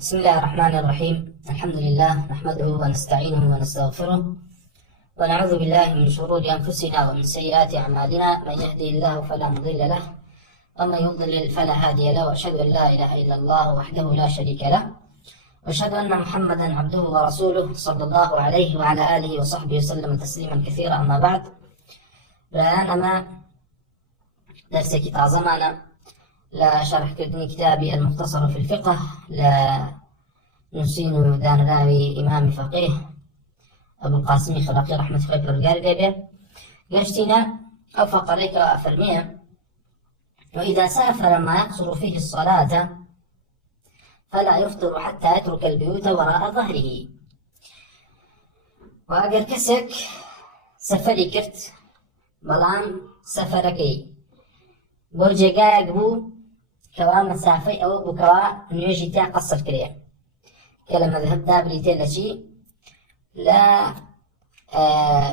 بسم الله الرحمن الرحيم. الحمد لله نحمده ونستعينه ونستغفره ونعوذ بالله من شرور أنفسنا ومن سيئات أعمالنا. من يهدي الله فلا مضل له ومن يضلل فلا هادي له، وأشهد أن لا إله إلا الله وحده لا شريك له، وأشهد أن محمدا عبده ورسوله صلى الله عليه وعلى آله وصحبه وسلم تسليما كثيرا. أما بعد، الآن أما درسك تعظمنا لا شرح كردني كتابي المختصر في الفقه لنسين دان راوي إمام فقيه أبو القاسم خلقي رحمة خير القاربي قشتنا أوفق عليك وأفرميه: وإذا سافر ما يقصر فيه الصلاة فلا يفطر حتى يترك البيوت وراء ظهره. وأجر كسك سفري كرت بلان سفركي بوجيقايق بو كوا مسافي أو بكوا نيجي تا قصر كريه كلمة ذهب دابلي تلاشي لا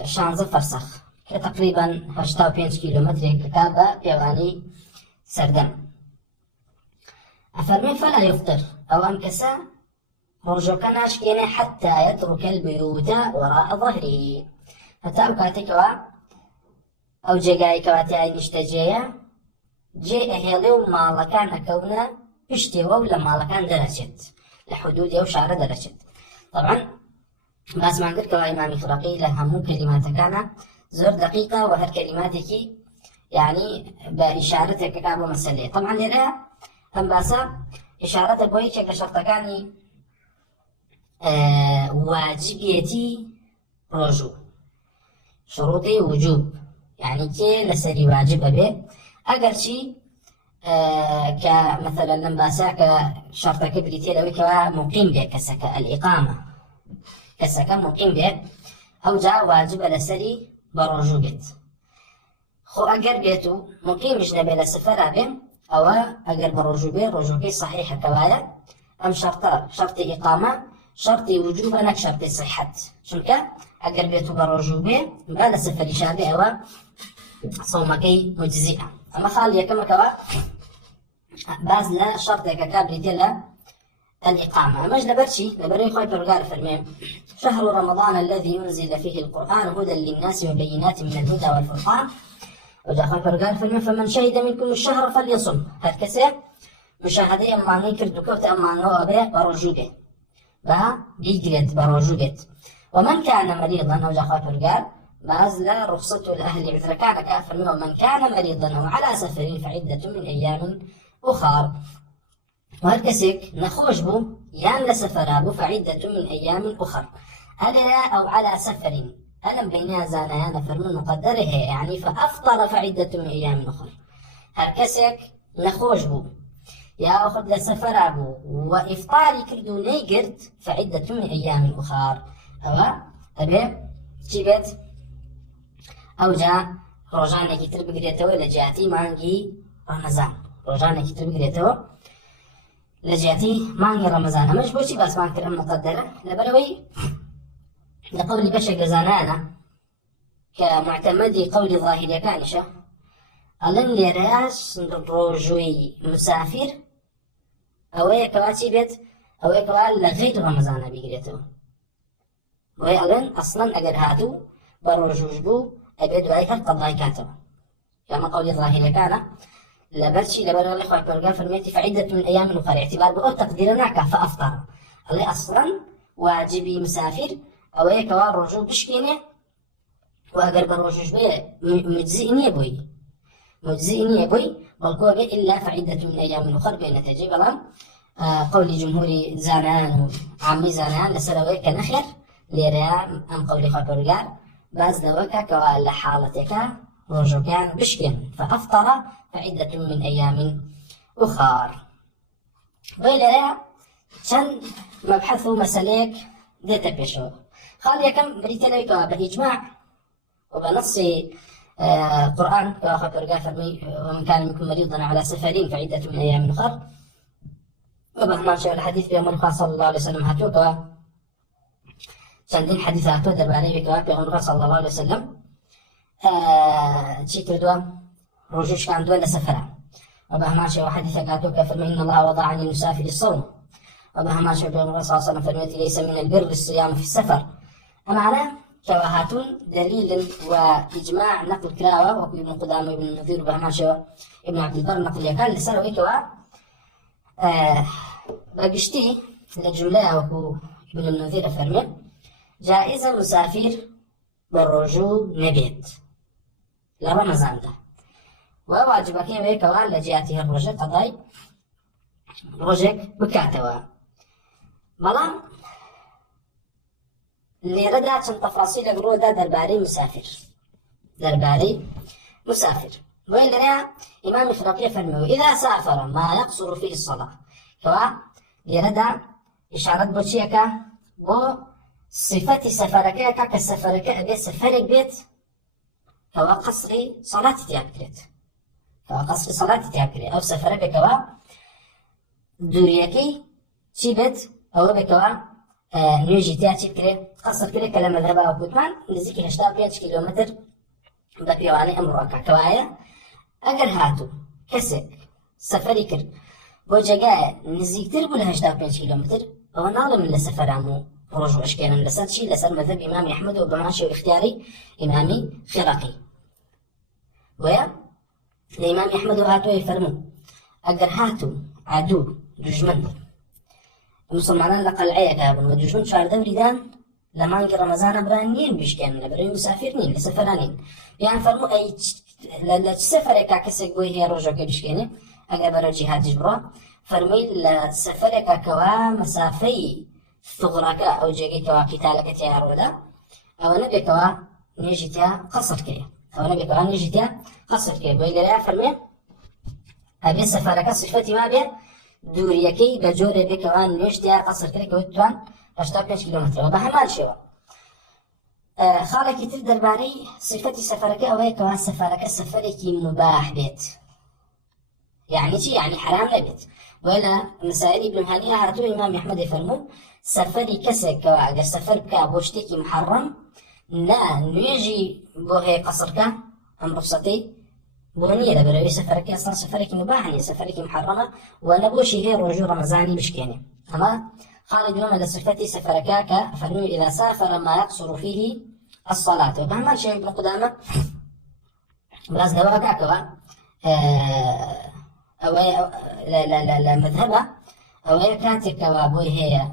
شانزة فرسخ كتقريبا 85 كيلومتر ككابة بيواني سردم. أفرمي فلا يفطر أو أنكسا رجو كناش كيني حتى يترك البيوت وراء ظهره. حتى أوكاتكوا أو جيقاي كواتي نشتجيا جي أهيلي ومالكان أكونا بشتيوا ولا مالكان درجت لحدود أو شعر درجت. طبعا بس ما نقول كوا إمامي خرقي لها مو كلمات كان زور دقيقة وهر كلماتك يعني بإشارتك كابو مسألة. طبعا لذا هم باسا إشارة بويك كشرط كاني واجبيتي رجوع شروطي وجوب يعني كي لسري واجب أبي أقل شي كمثلا لنباسا كشرط كبريتي لوي كوا مقيم به كسك الإقامة كسك مقيم به أو جاء واجب لسري برجوع بيت خو أقل بيتو مقيم جنبي لسفر به أو أقل برجوع بيه رجوعي صحيحة كوايا أم شرط إقامة شرط وجوب أنك شرط صحة شنكا أقل بيتو برجوع بيه بلا سفر شابه أو صومكي مجزئة. أما خالية كما كوا باز لا شرط كابريتي لا الإقامة. أما لبرشي لبري خوي برقار فرمين: شهر رمضان الذي ينزل فيه القرآن هدى للناس وبينات من الهدى والفرقان. وجاء خوي برقار فرمين: فمن شهد منكم الشهر فليصم. هالكسي مشاهدة أما نكر دكوت أما نوع به برجوبه بها بيجلد برجوبه. ومن كان مريضا وجاء خوي برقار باز لا رخصة الأهل عذر كان كافر منه. من كان مريضا أو على سفر فعدة من أيام أخر. وهالكسك نخوش بو يان لسفر بو فعدة من أيام أخر. ألا أو على سفر ألم بينها زانيان فرمون مقدره يعني فأفطر فعدة من أيام أخر. هالكسك نخوش بو يا أخذ لسفر بو وإفطاري كردو نيقرد فعدة من أيام أخر. أو أبي جيبت أو جاء روجانێکی تر بگرێتەوە لە جیاتی مانگی ڕەمەزان ڕۆژانێکی تر بگرێتەوە لە جیاتی مانگی ڕەمەزان. ئەمەش بۆچی باسمان کرد ئەم مقدرە لەبەرەوەی لە قەولی بەشێک لە زانایانە کە معتەمەدی قەولی ظاهریەکانیشە ئەڵێن لێرەیاش ڕۆژووی مسافر ئەوەیە کەوا چی بێت ئەوەیە کەوا لە غەیر ڕەمەزانە بیگرێتەوە. وەی ئەڵێن ئەسڵەن ئەگەر هاتوو بە ڕۆژوش بوو أبي دعائها القضاء كاتب كما قول الظاهر كان لبرشي لبر الله خوي برجع فرميتي فعدة من أيام أخرى اعتبار بأو تقديرنا كفى أفطر الله أصلا واجبي مسافر أو هيك والرجوع بشكينه وأقرب الرجوع به مجزئني أبوي بالقوة إلا فعدة من أيام أخرى بين تجيب الله قول جمهور زانان وعمي زانان لسلوي كنخير ليرا أم قول خوي برجع باز لوكا كوا لحالتك رجو كان بشكن فأفطر فعدة من أيام أخر. ويلا شن مبحث مسألك ديتا بيشو خالية كم بريتلوكا بإجماع وبنص قرآن كوا خبر قافر ومن كان منكم مريضا على سفرين فعدة من أيام أخر. وبهمان شو الحديث بيوم صلى الله عليه وسلم هاتوكا چندین حدیثات درباره وکوات پیغمبر صلی الله علیه وسلم چی کردوا روجوش کان دو لسفره وبهمان شو حدیث کاتو که فرمی ان الله وضع عن المسافر الصوم وبهما شو بيغمبر صلى الله عليه وسلم فرميتي ليس من البر الصيام في السفر أمانة كواهاتون دليل وإجماع نقل كراوة وابن قدامة ابن النذير وبهما شو ابن عبد البر نقل يكال لسنة ويكوا بقشتي للجملة وكو ابن النذير فرمي جائزة مسافر بالرجوع نبيت لرمضان ده وواجبك ويكوا لجياته الرجل قضاي رجك بكاتوا بلان اللي ردات تفاصيل الرودا درباري مسافر وين لنا إمام الشرقية فرموا إذا سافر ما يقصر فيه الصلاة كوا لردا إشارة بوشيكا و صفة سفرك كسفرك أبي سفرك بيت كوا قصري صلاة تيابكريت أو سفرك كوا دوريكي تيبت أو بكوا نوێژی تیا چی بکرێت قەسر کرێت کە لە مەذهەب ئاوکوتمان نزیکی 85 کیلۆمەتر بە پێوانەی ئەمڕۆکە کەوایە ئەگەر هاتوو کەسێک سەفەری کرد بۆ جێگایە نزیکتر بوو لە 85 کیلۆمتر ئەوە ناڵێ من لە سەفەرام و ڕۆژ و ئەشکێنم لەسەر چی لەسەر مەذهەب ئیمامی ئەحمەد و بەمان شێوەی اختیاری ئیمامی خێڕەقی بۆیە لە ئیمامی ئەحمەد هاتووە فەرموو ئەگەر هاتوو عەدوو دوژمن مسلمانان لقلعية كابن ودجون شار دوريدان لمانك رمضان برانين بيشكين لبرين مسافرين لسفرانين يعني فرمو أي لسفرك كسك بوي هي رجوع بيشكيني أجا برا جهاد جبرا فرمي لسفرك كوا مسافي ثغرك أو جيجي كوا كتالك تيا رودا أو نبي كوا نيجيتيا قصر كي بوي لا فرمي أبي سفرك صفتي ما بيه دووريەکەی بە جۆرێ بێکەوە نوێژتیا قەسرکردێکەوە توان 85 کیلۆمەترەوە بە هەمان شێوە خاڵێکی تر دەربارەی صفەتی سەفەرەکە ئەوەیە کەوا سەفەرەکە سەفەرێکی مباح بێت یعنی چی یعنی حرام نەبێت بۆیە لە مەسائلی ابن هانیە هاتووە ئیمامی ئەحمەد فەرموو سەفەری کەسێکەوە ئەگەر سەفەر بکا بۆ شتێکی محەڕەم نا نوێژی بۆ هەیە قەسرکە ئەم ڕوخسەتەی بونية لبروي سفرك أصلا سفرك مباح سفرك محرمة ونبوشي هي رجوع رمضاني بشكيني أما خالد لنا لصفتي سفرك فرمي إذا سافر ما يقصر فيه الصلاة وبهما شيء ابن قدامة براس دواء كاكوا أو لا مذهبة أو كاتك كوابوي هي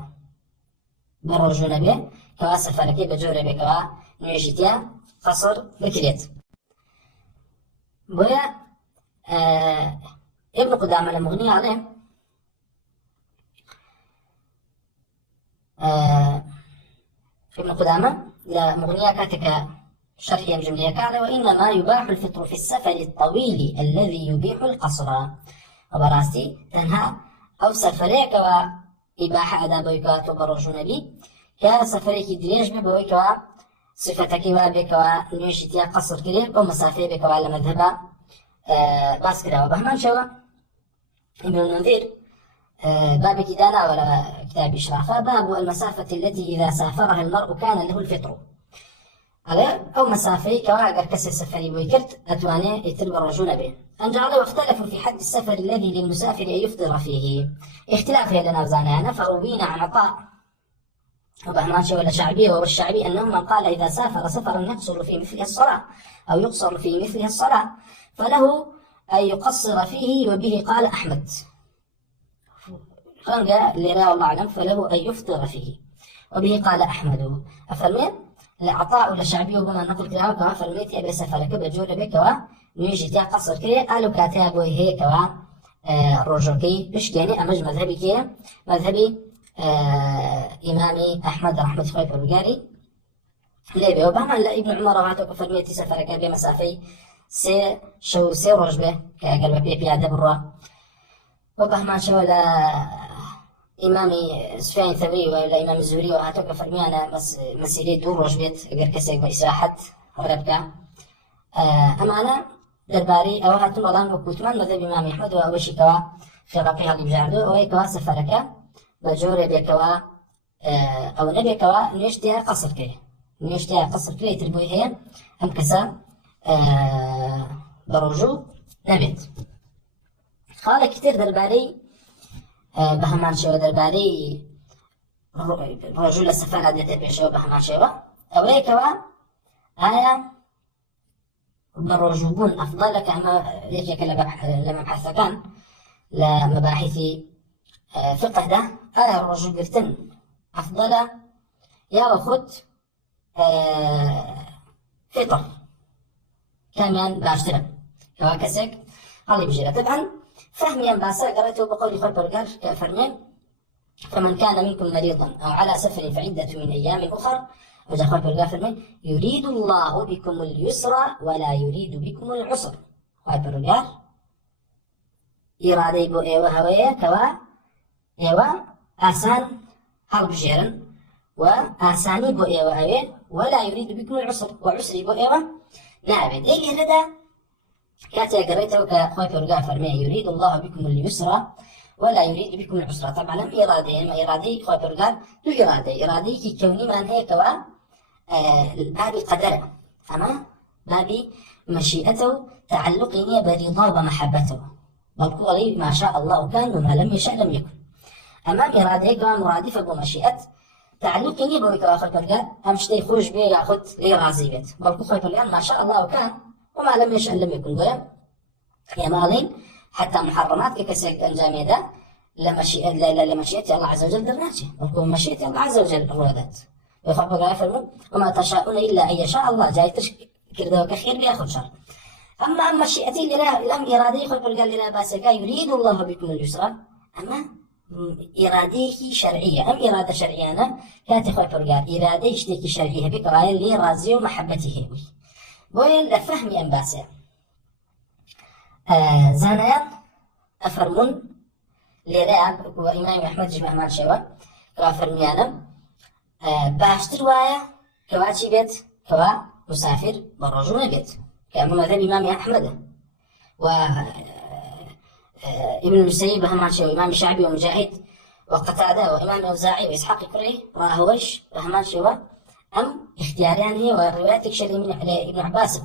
برجو نبي كوا سفرك بجوري بكوا نيجيتيا قصر بكريت بويا ابن قدامة المغني عليه ابن قدامة مغنية كاتك شرحية بجملية كالة وإنما يباح الفطر في السفر الطويل الذي يبيح القصر وبراستي تنهى أو سفريك وإباحة أدا بويكوات وبروج نبي كسفريك دريج بويكوا صفتك وابك ونيشتيا قصر كريم ومسافة بك وعلى مذهبا باسكرا وبهمان شوا ابن المنذير باب كدانا ولا كتاب إشرافة باب المسافة التي إذا سافرها المرء كان له الفطر أو مسافة كواغر كسر سفري ويكرت أتواني يتربى الرجل به أن جعلوا واختلفوا في حد السفر الذي للمسافر أن يفطر فيه اختلاف لنا بزانانا فروينا عن عطاء وبهمان شوى الشعبية والشعبي أنه من قال إذا سافر سفرا يقصر في مثله الصلاة أو يقصر في مثله الصلاة فله أن يقصر فيه وبه قال أحمد قال لنا والله أعلم فله أن يفطر فيه وبه قال أحمد أفرمين لعطاء لشعبي وبما نقل كلاوة كوا فرميت أبي سفرك بجور بكوا نيجي تيا قصر كري قالوا كاتابو هي كوا رجوكي بشكيني أمج مذهبي كي مذهبي إمامي أحمد رحمة الله البرقاري ليبي وبهما ابن عمر وعاتوك فرميتي سفرك بمسافي سي رجبه كقلب بيادة بروا وبهما شو إمامي سفيان الثوري ولا إمام الزهري وعاتوك فرمي أنا مسيري دور رجبت أقر كسيك بإساحة ربكا أما أنا درباري أو هاتم والله وكوتمان مذهب إمامي أحمد وأوشي كوا في رقيها اللي بجاردو وهي كوا سفرك بجوري بيكوا أو نبيكوا نيشتيا قصر كي تربوي هي هم كسا برجو نبيت خالة كتير درباري بهمان شێوە دەربارەی ڕۆژوو لە سەفەرا دێتە پێشەوە بە هەمان شێوە ئەوەیەکەوە ئایا بە ڕۆژووبوون ئەفضەلە کە ئەمە یەکێکە لە مەبحەثەکان لە مەباحیثی فقهدا ئایا ڕۆژووگرتن ئەفضەلە یاوە خود فطر كمان باشترا كوا كسك هذه بجرة طبعا فهمي أن باسا قرأته بقول خير برقار كفرمين فمن كان منكم مريضا أو على سفر فعدة من أيام أخر وجا خير برقار فرمين يريد الله بكم اليسر ولا يريد بكم العسر خير برقار إرادة بو إيوه هوية كوا إيوه آسان هل بجيرا وآساني بو إيوه هوية ولا يريد بكم العسر وعسري بو إيوه نابد إيه هذا كاتي قريته كأخوي فرقا فرمي يريد الله بكم اليسر ولا يريد بكم العسر طبعا لم إرادة ما إرادي أخوي فرقا له إرادي كي كوني من هيك بابي قدره أما بابي مشيئته تعلقني برضا ومحبته بل ما شاء الله كان وما لم يشاء لم يكن أما إرادة كمان مرادفة بمشيئة تعلقني بوي كأخوي فرقا أمشتي خوش بيه ياخد لي راضي بيت بل أخوي فرقا ما شاء الله كان وما لم يشأ لم يكن قيم يا مالين حتى محرمات ككسيك أنجامي ده لمشيئة الله عز وجل درناجه وكون مشيئة الله عز وجل الرودات ويخبر قال فرمون وما تشاءون إلا أن يشاء الله جاي تشكر وكخير بياخذ شر أما مشيئتي لم إرادي يخبر قال لا باس يريد الله بكم اليسر أما إراديه شرعية أم إرادة شرعية أنا كانت يخبر قال إرادة يشتكي شرعية بك راية لي رازي ومحبته بوين لفهمي أم باسع زانيان أفرمون لراب وإمام أحمد جمع مال شوا كافرميانا باشتر وايا كواتشي بيت كوا مسافر برجون بيت كأما مثل إمام أحمد و ابن المسيب بهمان شوا إمام الشعبي ومجاهد وقتادة وإمام الأوزاعي وإسحاق كري راهوش بهمان شوا أم اختياريان هي وروايات شري من ابن عباس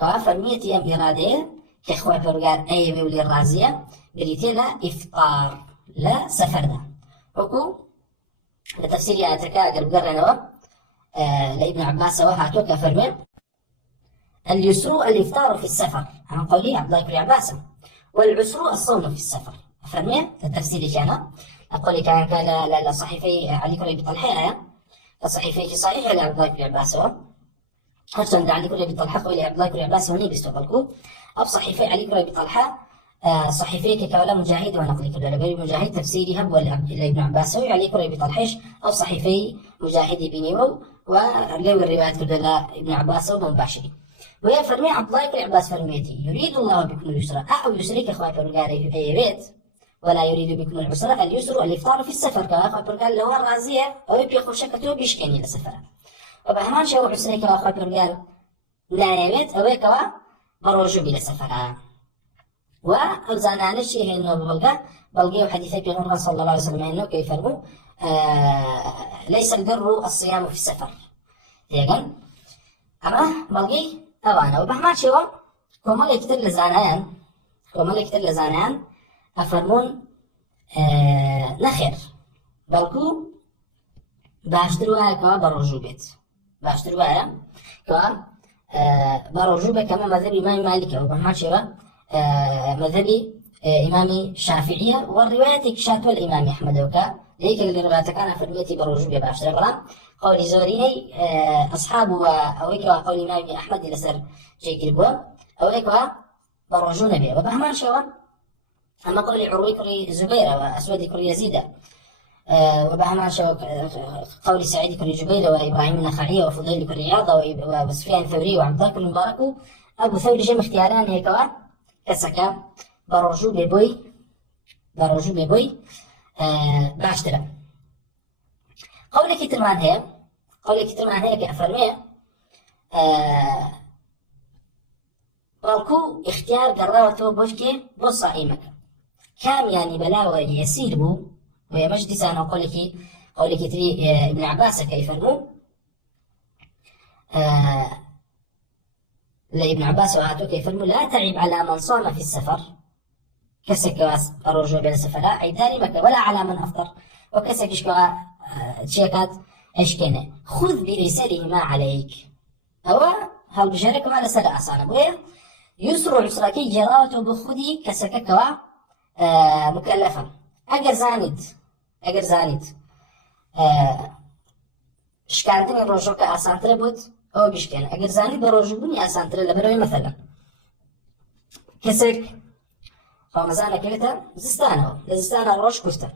كوافرميتي أم إرادية كإخوة برقار أي بولي الرازية بريتي لا إفطار لا سفر ده وكو لتفسير آياتك قرب قرنوا لابن عباس وهاتو كفرمي اليسر الإفطار في السفر عن قولي عبد الله بن عباس والعسر الصوم في السفر فرمي التفسير كان أقول كان لصحيفي علي كري بطلحة الصحيفي في صحيح لعبد الله بن عباس أرسل علي كري بطلحة قولي عبد الله بن عباس وني بيستقبلكو أو صحيفي علي كري بطلحة صحيفي ككولا مجاهد ونقل كذا لبي مجاهد تفسيري هب ولا ابن عباس وعلي كري بطلحش أو صحيفي مجاهد بن يمو ورجوا الروايات كذا ابن عباس ومباشري ويفرمي عبد الله بن عباس فرميتي يريد الله بكم اليسر أو يسرك أخوي فرقاري في بيت ولا يريد بكم العسر اليسر الإفطار في السفر كأخوي فرقار اللي هو الرازية أو يبي خشكته بيشكني للسفر وبهمان شو عسرك أخوي فرقار لا يبيت أو يكوا بروجو بلا سفر وأوزانانش هي إنه بلقي وحديث النبي صلى الله عليه وسلم إنه كيف فرموا ليس البر الصيام في السفر يقول أما بلقي أوانا وبهمان شو كمال يكتر لزانان أفرمون نخير بلكو باشتروا كوا بروجو بيت باشتروا كوا بروجو كما مذهب إمام مالك وبهمان شو مذهبي إمامي شافعية والرواية كشاتو الإمام أحمد وكا ليك اللي رواية كان فرميتي بروجو باشتروا برام قول زوريني أصحاب أويكوا قول إمام أحمد لسر جيك البوا أويكوا بروجو نبي وبهمان شو أما قول عروي كري زبيرة وأسود كري يزيد وبهمان شو قول سعيد كري جبيرة وإبراهيم النخعي وفضيل كري عياضة وسفيان الثوري وعبد الله كري مبارك أبو ثوري جمع اختياران هيكوا كسكا بروجو ببوي باشترا قولك ترمان هي كأفرمية بالكو اختيار قراوته بوشكي بو صائمك كام يعني بلاوة يسير بو ويا مجدس أنا قولك تري ابن عباس كيف فرمو لابن عباس وهاتو كيف فرمو لا تعب على من صام في السفر كسك الرجوع بين سفراء عيداني مكة ولا على من أفطر وكسك إشكوا تشيكات إشكينه خذ بأيسره ما عليك أو هل بشارك على سر أصلا بويا يسر عسركي جراته بخدي كسك كوا مكلفة أجر زاند شكانتني الرجوع كأسانتر بود أو بيشكين أجر زاند برجوع بني أسانتر لبروي مثلا كسك رمضان كلتا زستانه الروش كفته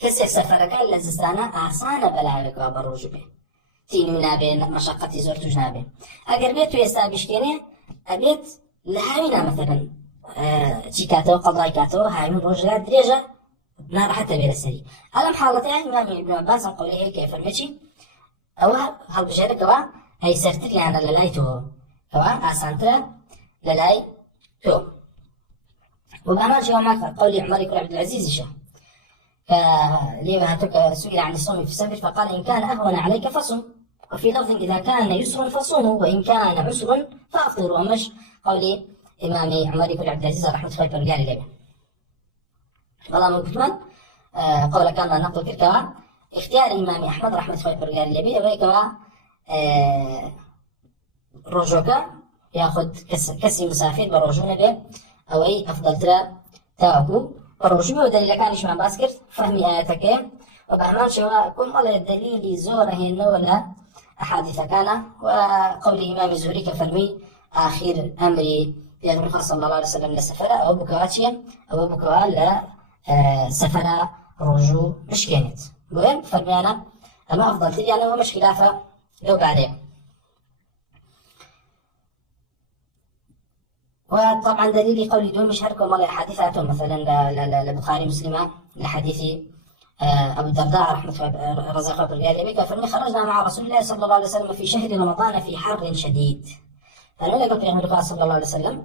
كسك سفركان لزستانه آسانه بلاوك وبروج به تينو نابين مشقتي زورتو جنابين اگر بيتو يستا بشكيني ابيت لهاوينا مثلا تشيكاتو قضاي كاتو هاوين روجلات دريجة نار حتى بير السري ألم حالتها إمام ابن عباس قولي هيك يفرميشي أو هل بجارك كوا هاي سرتري أنا للاي تو كوا آسانترا للاي تو وبأمان جوا معك قولي عمر بن عبد العزيز الشاه فليه سئل عن الصوم في السفر فقال إن كان أهون عليك فصم وفي لفظ إذا كان يسر فصوموا وإن كان عسر فأفطروا ومش قولي إمامي عمر بن عبد العزيز رحمة الله تعالى عليه والله من كتمان قول كان نقل كركوا اختيار إمام أحمد رحمة الله تعالى عليه ويكوا رجوكا ياخذ كسي مسافر بروجونا به أو أي أفضل ترى تاكو الرجوع ودليل كان إيش ما باسكر فهمي آياتك وبأمان شواء كل مال الدليل زوره إنه ولا أحاديث كان وقول إمام الزهري كفرمي آخر أمري لأن صلى الله عليه وسلم لسفرة أو بكواتشيا أو بكوا لا سفرة رجوع مش كانت المهم فرمي أنا أما أفضل تري أنا ومش خلافة لو بعدين وطبعا دليل قولي دون مش هركم والله حديثاتهم مثلا لبخاري مسلمة لحديث أبو الدرداء رحمة الله رزق الرجال بك فرمي خرجنا مع رسول الله صلى الله عليه وسلم في شهر رمضان في حر شديد فأنا قلت يا محمد صلى الله عليه وسلم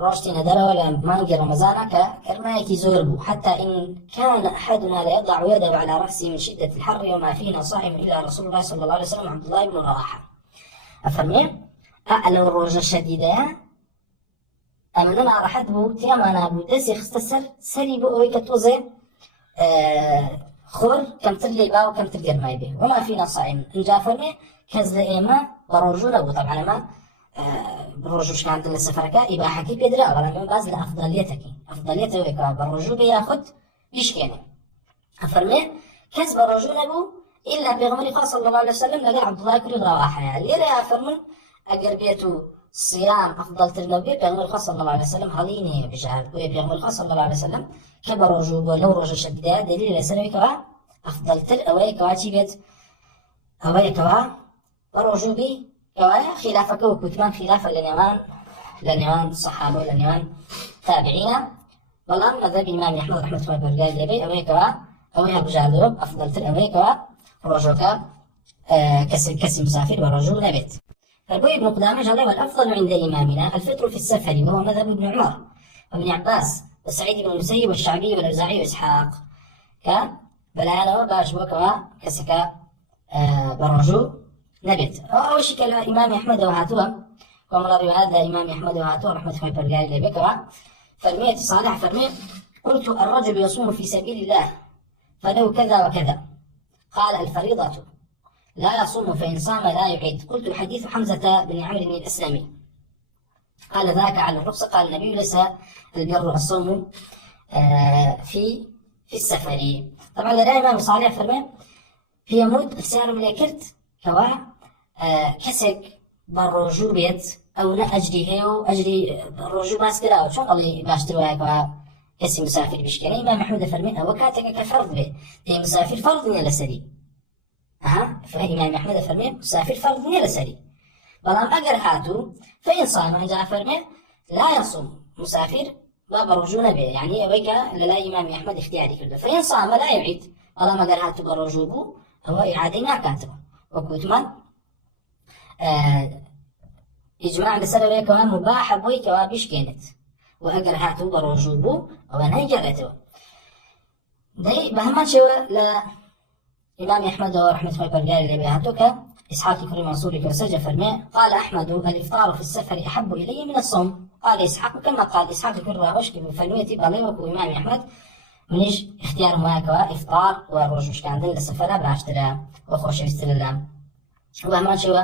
روشتي ندرة ولا مانجي رمضان كرمايك زوربو حتى إن كان أحدنا ليضع يده على رأسه من شدة الحر وما فينا صائم إلا رسول الله صلى الله عليه وسلم عبد الله بن رواحة أفرمي أعلى الروجة الشديدة أمننا راحت بو تيامانا بو دسي خستسر سري بو أوي كتوزي خور كم ترلي باو كم ترقر ماي به وما فينا صائم إن جافرني كز لإيما بروجونا بو طبعا ما بروجوش كانت للسفركة إباحة كي بيدرا ولا من باز أفضليته ويكا بروجو بياخد بيشكيني أفرمي كز بروجونا بو إلا بيغمري صلى الله عليه وسلم لقى عبد الله كل رواحة يعني اللي رأى أفرمون أقربيته صيام أفضل ترنوبي بيغمر صلى الله عليه وسلم هليني بجهل وبيغمر صلى الله عليه وسلم كبروجو ولو رجو شديدة دليل لسنوي كوا أفضل تر أوي كوا تيبت أوي كوا بروجو بي كوا خلافك وكتمان خلافة لنيوان الصحابة ولنيوان تابعين والله مذهب الإمام أحمد رحمة الله برقال لبي أوي كوا أوي بجهل أفضل تر أوي كوا رجوكا كسر مسافر ورجو نبت فالبوي بن قدامة قال والأفضل عند إمامنا الفطر في السفر وهو مذهب ابن عمر وابن عباس وسعيد بن المسيب والشعبي والأوزاعي وإسحاق بلانا باش وكوا كسكا برجو نبت أول شيء الإمام أحمد وهاتوا ومن رواية الإمام أحمد وهاتوا رحمة الله برقال لبكوا فرمية صالح فرمية قلت الرجل يصوم في سبيل الله فلو كذا وكذا قال الفريضة لا يصوم فإن صام لا يعيد قلت حديث حمزة بن عمرو الأسلمي قال ذاك على الرخصة قال النبي ليس البر الصوم في السفر طبعا لدى الإمام صالح فرمي في يمود السعر مليكرت كوا كسك بالرجو بيت أو نأجري هيو أجري الرجو باسكرا شون الله باشتروا كوا كسي مسافر بشكل إمام محمود فرمي أو كاتك كفرض به تي مسافر فرض من السري فإمام أحمد فرمي مسافر فرض من السري بلام أجر هاتو فإن صام إن جاء فرمي لا يصوم مسافر باب الرجوع به يعني أويك لا إمام أحمد اختياري كله فإن صام لا يعيد بلام أجر هاتو بالرجوع هو إعادة ما كاتبه وكتمان إجماع بسبب كمان مباح بوي كوابش كانت وأجر هاتو بالرجوع أو أنا جرته ده بهمان شو لا إمام أحمد رحمة الله برجال اللي بيهاتوك إسحاق كريم منصور كوسجة فرمي قال أحمد الإفطار في السفر أحب إلي من الصوم. قال إسحاق كما قال إسحاق كريم وشك فرميتي بالي وكو إمام أحمد منيش اختيار مواكوا إفطار وروجوش كان دل السفر باشترا وخوش يستلم. وما شو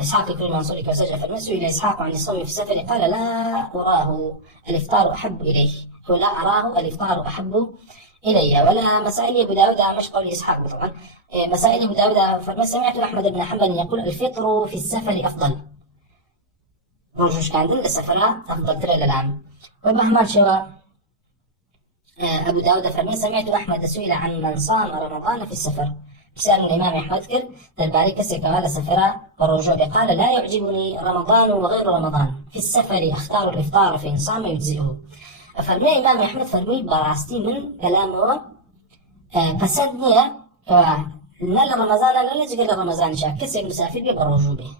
إسحاق كريم منصور كوسجة فرمي سئل إسحاق عن الصوم في السفر قال لا أراه الإفطار أحب إليه، هو لا أراه الإفطار أحب إلي. ولا مسائل أبو داود مش قول إسحاق طبعا، مسائل أبو داود فما سمعت أحمد بن حنبل يقول الفطر في السفر أفضل، روجوش كان دل السفر أفضل ترى للعام. ومهما شوى أبو داود فرمي سمعت أحمد سئل عن من صام رمضان في السفر، سأل الإمام أحمد كر ترباري كسك على سفر والرجوع قال لا يعجبني رمضان وغير رمضان، في السفر أختار الإفطار فإن صام يجزئه. فرمي إمام أحمد فرمي براستي من كلامه فسدني لا رمضان لا نجي رمضان شاك كسر مسافر بالرجوع به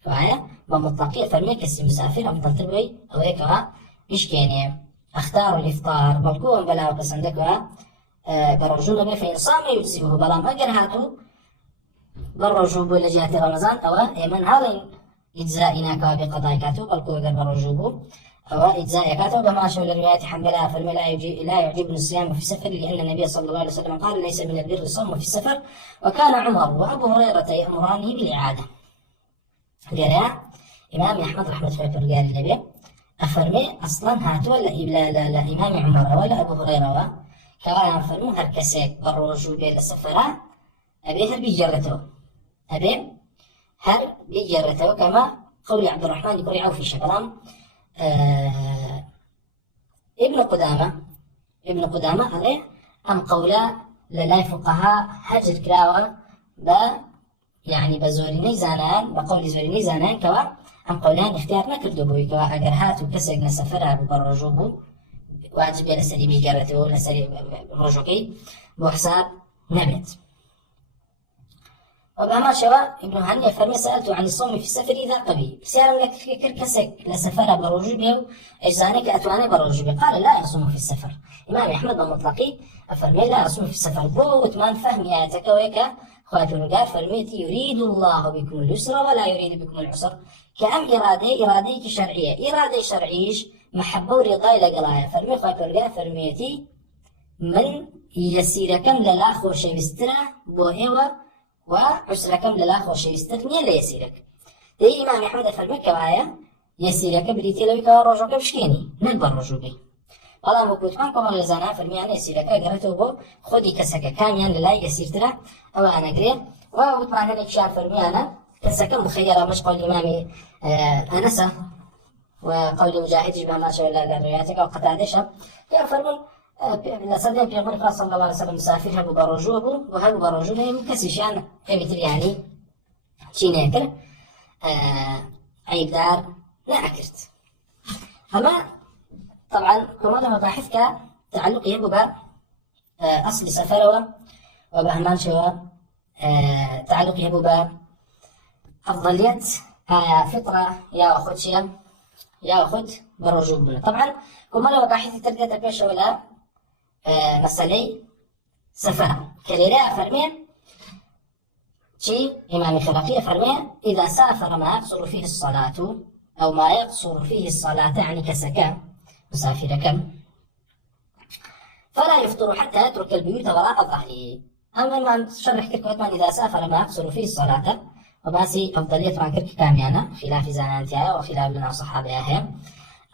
فهي بمطلقية فرمي كسر مسافر أفضل تروي أو هيك إيش كيني أختار الإفطار بلكون بلا وكسندكوا بالرجوع به فإن صام يجزئه بلا ما قرهاتو بالرجوع لجهة رمضان أو من هذا إجزائنا كبقضاء كاتو بلكون بالرجوع أو إجزاء كاتب وما شو لرواية حنبلة فرمي لا يعجبني الصيام في السفر لأن النبي صلى الله عليه وسلم قال ليس من البر الصوم في السفر، وكان عمر وأبو هريرة يأمرانه بالإعادة. قال إمام أحمد رحمة الله قال النبي أفرمي أصلا هاتوا لا إمام عمر ولا أبو هريرة كمان فرموا هركسك بالرجوع للسفر أبي هر بيجرته أبي هر بيجرته كما قول عبد الرحمن يقول عوف في شكرام ابن قدامة عليه أم قولا للا فقهاء هجر كراوة يعني بزوريني زانان بقول زوريني زانان كوا أم قولان اختيار نكردو بوي كوا أجر هاتو كسر نسفرها ببرجوبو واجب لسري بيجرته لسري رجوكي بحساب نبت. وبما شوى ابن هاني فرمي سألته عن الصوم في السفر إذا قبي سألم لك كركسك لسفر برجوبه أجزانك أتواني برجوبه قال لا يصوم في السفر. إمام أحمد المطلقي فرمي لا يصوم في السفر بو وتمان فهم آياتك ويك خاطر الرجال فرميتي يريد الله بكم اليسر ولا يريد بكم العسر كأم إرادة شرعية إرادة شرعيش محبة ورضا لقلايا فرمي خاطر الرجال فرميتي من يسيركم للا خوش بسترا بو إيوه وعسركم للا خوش يستثني لا يسيرك. دي إمام أحمد فرمي كوايا يسيرك بريتي لو كوا رجوك بشكيني نكبر رجوبي. والله مكوت مان كمان لزانا فرمي أنا يسيرك قرأته بو خدي كسكة كان يعني لا يسير ترى أو أنا قريب وبتمان هنيك شعر فرمي أنا كسكة مخيرة مش قول إمامي أنسة وقول مجاهد جبا ما شاء الله للرواياتك أو قتادشة يا فرمون لصدق بيقول صلى الله عليه وسلم مسافر هبو برجوبه وهبو برجوبه مكسشان كمثل يعني شينيكر عيب دار لا أكرت. أما طبعا كمان مباحث كتعلق يبو أصل سفر وبهمان شوا تعلق يبو أفضلية فطرة يا أخذ شيء يا أخذ برجوبنا. طبعا كمان مباحث تبدأ تبيش ولا مسألة سفر كليلا فرمي شي إمام الخلقية فرمي إذا سافر ما يقصر فيه الصلاة أو ما يقصر فيه الصلاة يعني كسكا مسافر كم فلا يفطر حتى يترك البيوت وراء ظهره. أما ما شرح كلمة إذا سافر ما يقصر فيه الصلاة وباسي أفضلية ما كرك كاميانا خلاف زانانتها وخلاف لنا صحابها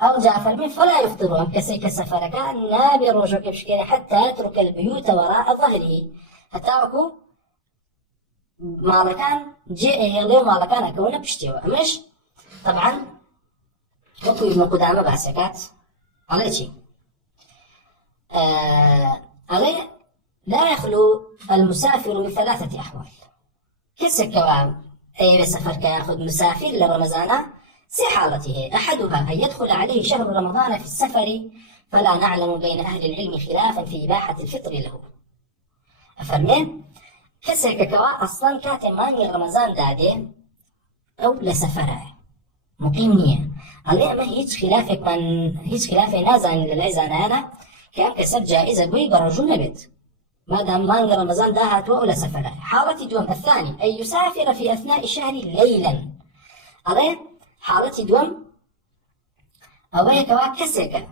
أو جاء فرمي فلا يفطر أم كسي كسفر كان نابي رجوك بشكل حتى يترك البيوت وراء ظهره حتى أكو مالكان جاء يليو مالكان أكونا بشتيوه مش طبعا وكو ابن قدامة باسكات على شيء عليه لا يخلو المسافر من ثلاثة أحوال كسكوا أي سفر كياخذ مسافر لرمضان سي حالته أحدها أن يدخل عليه شهر رمضان في السفر فلا نعلم بين أهل العلم خلافا في إباحة الفطر له. أفرمين كسكوا أصلا كاتماني رمضان دادي أو لسفره مقيم نية عليه ما هيج خلافك من هيج خلاف نازن للعزان هذا كان كسب جائزة بوي برجو نبت ما دام مانغ رمضان داهات ولا سفر. حالة دوم الثاني أي يسافر في أثناء الشهر ليلا. أرى حالة دوم أويك وكسك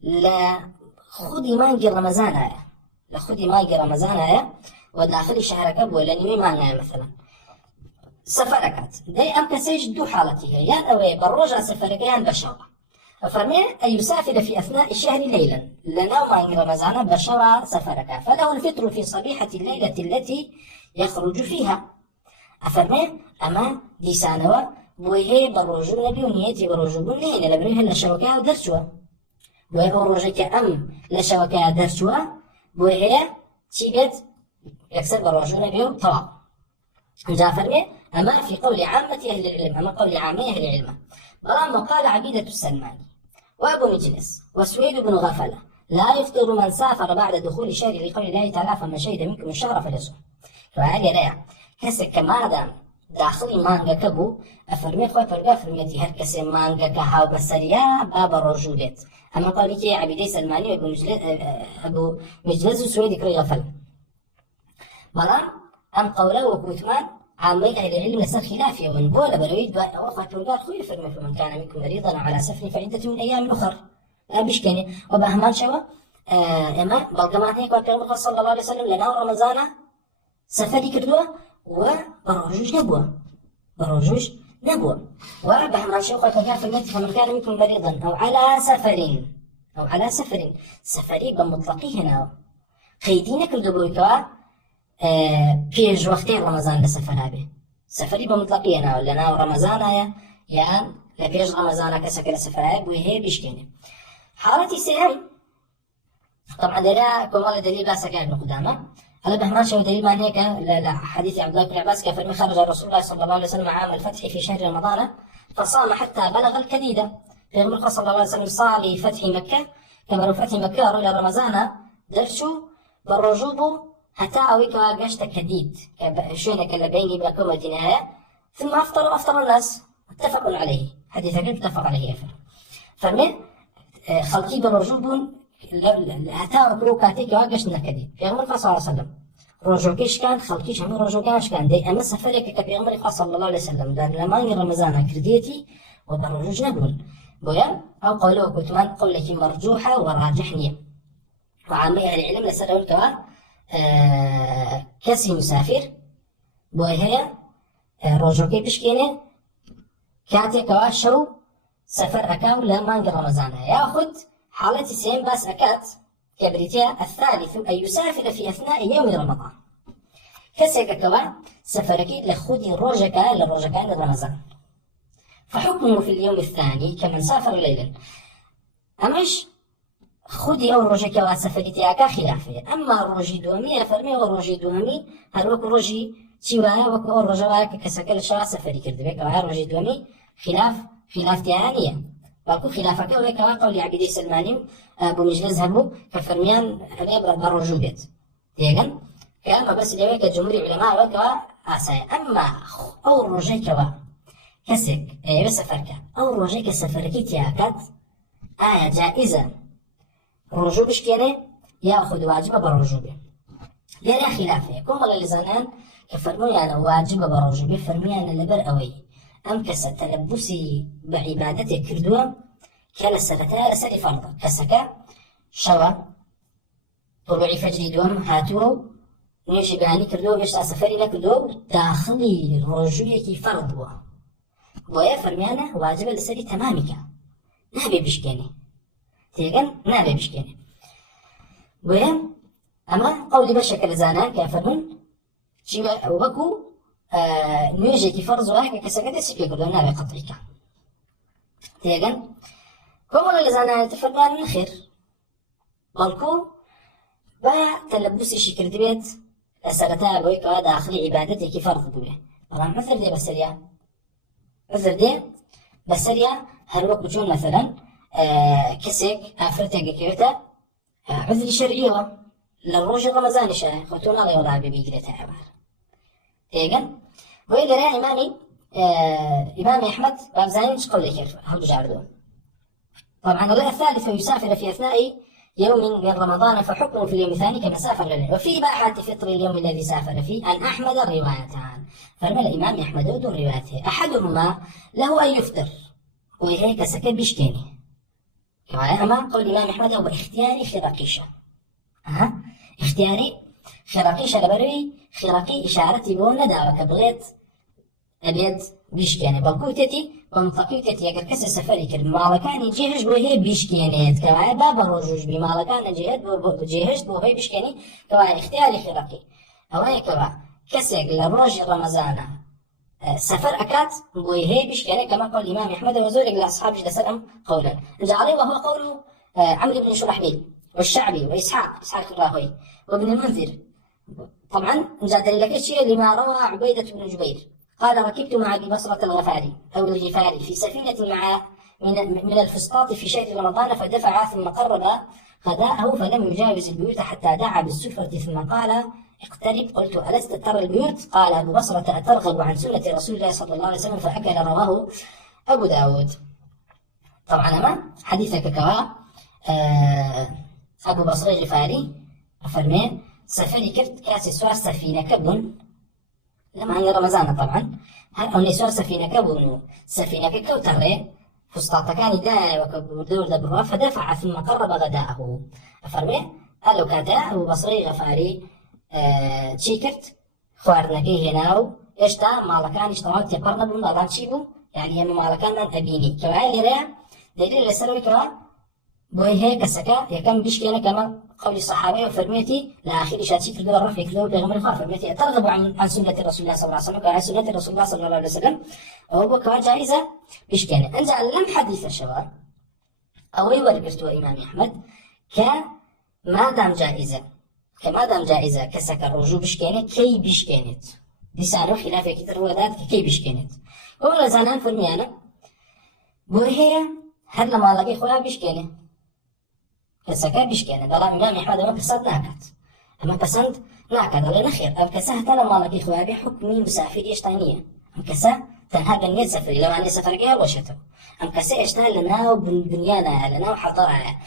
لا خذي مانغ رمضان لخذي مانغ رمضان وداخل شهرك ولا نمي مانغ مثلا سفركات دي أم كسيش دو حالتي يا أوي بروجا سفرك يان بشرة. فمن أن يسافر في أثناء الشهر ليلا لنوم عن رمضان بشرى سفرك فله الفطر في صبيحة الليلة التي يخرج فيها. أفرمي أما دي سانوا بويه بروجو نبي ونيتي بروجو بنين لبريها لشوكا درسوا بويه بروجك أم لشوكا درسوا بويه تيجد يكسر بروجو نبي طبعا. جافرمي أما في قول عامة أهل العلم أما قول عامة أهل العلم برام وقال عبيدة السلماني وأبو مجلس وسويد بن غفلة لا يفطر من سافر بعد دخول الشهر لقول الله تعالى فمن شهد منكم الشهر فليصم. فهذا رأي كسك مادام داخلي مانجا كبو أفرمي خوي فرقا فرميتي هر كسي مانجا كهاو بسريا باب الرجولات. أما قال لك عبيدة السلماني وأبو مجلس وسويد بن غفلة برام أم قوله وكوثمان عامي أهل العلم لسر خلافية ونبول برويد وقت وقال خوي فرمي فمن كان منكم مريضا على سفر فعدة من أيام أخر بشكني وبهمان شوا إما بلقمان هيك وكرم صلى الله عليه وسلم لنا رمضان سفري كردوه وبروجوج نبوه وبهمان شوا وقال فرمي فمن كان منكم مريضا أو على سفر سفري بمطلقي هنا قيدين كردو بويكوا بيج وقتي رمضان لسفرها به سفري بمطلقينا ولا ناو رمضان يا لبيج رمضان كسكن سفرها وهي بيشكيني. حالتي سهم طبعا دلا كمال دليل باسك ابن قدامه هذا بهمان شو دليل ما هيك حديث عبد الله بن عباس كفر خرج رسول الله صلى الله عليه وسلم عام الفتح في شهر رمضان فصام حتى بلغ الكديده. في عمر صلى الله عليه وسلم صار فتح مكه كما فتح مكه الى رمضان درسوا بالرجوب حتى أويك قشت كديد شينك اللي بيني بكم النهاية ثم أفطر الناس اتفقوا عليه حديثك اتفق عليه فمن خلقي برجوب حتى أكروكاتيك وقشتنا كديد في عمر صلى الله عليه وسلم رجوكيش كان خلقيش هم رجوكاش كان دي أما سفرك كفي عمر صلى الله عليه وسلم لأن لما رمضان كرديتي وبرجوج نبون بويا أو قولوا كتمان قولك مرجوحة وراجحني وعامي أهل العلم لسرعوا الكواب كسي مسافر بوهي روجوكي بشكينه كاتي كواشو سفر أكاو لمانج رمضان ياخد حالة سين باس أكات كبريتيا الثالث أن يسافر في أثناء يوم رمضان كسي كوا سفركي لخودي روجكا لروجكان رمضان فحكمه في اليوم الثاني كمن سافر ليلا أمش خودي أو روجي كوا سفرتي أكا خلافه أما روجي دومي فرمي وروجي دومي هل وك روجي تيوايا وك أو رجوايا كسكل شوا سفري كردبك وها روجي دومي خلاف تيانية باكو خلافك أو كوا قول عبيدي سلماني أبو مجلس هبو كفرميان هبي بروجو بيت تيجن كأما بس اليوم كجمهور علماء وكوا آسايا أما أو روجي كوا كسك بس فرك أو روجي كسفركي تياكات جائزة رجوع بشكينه ياخذ واجبه بالرجوع لأن خلافه كم ولا لزنان كفرمي أنا واجبه بالرجوع فرمي أنا لبر أوي أم كسر تلبسي بعبادته كردوه كان السنتين لسنة فرض كسكا شوا طلوع فجر دوم هاتوه نيجي باني كردوه بيشتى سفري لكردوه داخلي رجوعك فرضوه بويا فرمي أنا واجبه لسنة تمامك نبي بشكينه تيجن نابي بشكيني وين أما قولي بشكل زانا كافرون شيء وبكو نيجي كفرز واحد كسكت سكي كله نابي قطعك تيجن كم ولا زانا تفرقان خير بالكو با تلبسي شكل دبيت أسرتها بويك داخلي عبادتي كفرض بوله طبعا مثل دي بسريا هل وقت جون مثلا كسك أفرتك كيوتا عذر شرعي للروج رمضان شاه خطونا لا يوضع ببيجلة عبار تيجن وإذا رأى إمام أحمد بابزاني مش قول لك هل جاردو طبعا الله الثالث يسافر في أثناء يوم من رمضان فحكمه في اليوم الثاني كما سافر له. وفي إباحة فطر اليوم الذي سافر فيه عن أحمد روايتان، فرمى الإمام أحمد ودور روايته أحدهما له أن يفطر وهيك سكت بشكيني كما أما قول الإمام أحمد هو اختياري خراقيشة. اختياري خراقيشة لبروي خراقي إشارتي بون نداوك بغيت أبيض بيشكيني بلقوتتي بمطقيتتي أجر كسر سفري كرد مالكاني جهش بوهي بيشكيني كواي بابا رجوج بمالكان جهش بوهي بيشكيني كواي اختياري خراقي أوي كوا كسر لروج رمضان سفر أكات بوهي بيشكيني كما قال الإمام أحمد وزورق لأصحاب جلسلم قولا جعلي وهو قول عمرو بن شرحبيل والشعبي وإسحاق الراهوي وابن المنذر. طبعا جاء دليل الشيء لما روى عبيدة بن جبير قال ركبت مع أبي بصرة الغفاري أو الغفاري في سفينة مع من الفسطاط في شهر رمضان فدفع ثم قرب غداءه فلم يجاوز البيوت حتى دعا بالسفرة ثم قال اقترب. قلت ألست ترى البيوت؟ قال أبو بصرة أترغب عن سنة رسول الله صلى الله عليه وسلم فأكل. رواه أبو داود. طبعا ما حديثك كوا أبو بصرة الغفاري أفرمي سفري كرت كاسي سوار سفينة كبن لما هي رمضان طبعا هل نسوار سفينة كبن سفينة كوتري فسطاط كان دا وكبردور دبروا فدفع ثم قرب غداءه أفرمي قال له كاتا أبو بصري غفاري تشيكرت خواردنەکەی هێناو هێشتا ماڵەکان شتەواو تێپەڕ نەبوون بەڵام چی بوو یعنی هەموو ماڵەکانمان ئەبینی کەوایە لێرەیە دەلیل لەسەرەوەی کەوا بۆی هەیە کەسەکە یەکەم بشکێنە کەمە قولی سەحابەی و فەرموویەتی لە ئاخری چی کردووە ڕەفی کردەوە پێغەمبەری خوا فەرموویەتی تەرغب عن سنة رسول الله صلى الله عليه وسلم کەوایە سنة رسول الله صلى الله عليه وسلم ئەوە بۆ کەوا جایزە بشکێنە. ئەنجا لەم حەدیثەشەوە ئەوەی وەرگرتووە ئیمامی ئەحمەد کە مادام جائزة كسك الرجوع بشكينة كي بشكينت لسانه خلافه كتر ودات كي بشكينت ولا زانان فرميانا بوهي هر لما لقي خويا بشكينة كسك بشكينة دلام إمام أحمد ما قصد ناكت أما قصد ناكت ولا نخير أم كسه لما لقي خويا بحكم مسافر يشتانية أم كسه تنها بنية سفر لو أنا سفر جاء وشته أم كسه يشتغل لنا وبنيانا لنا وحضرها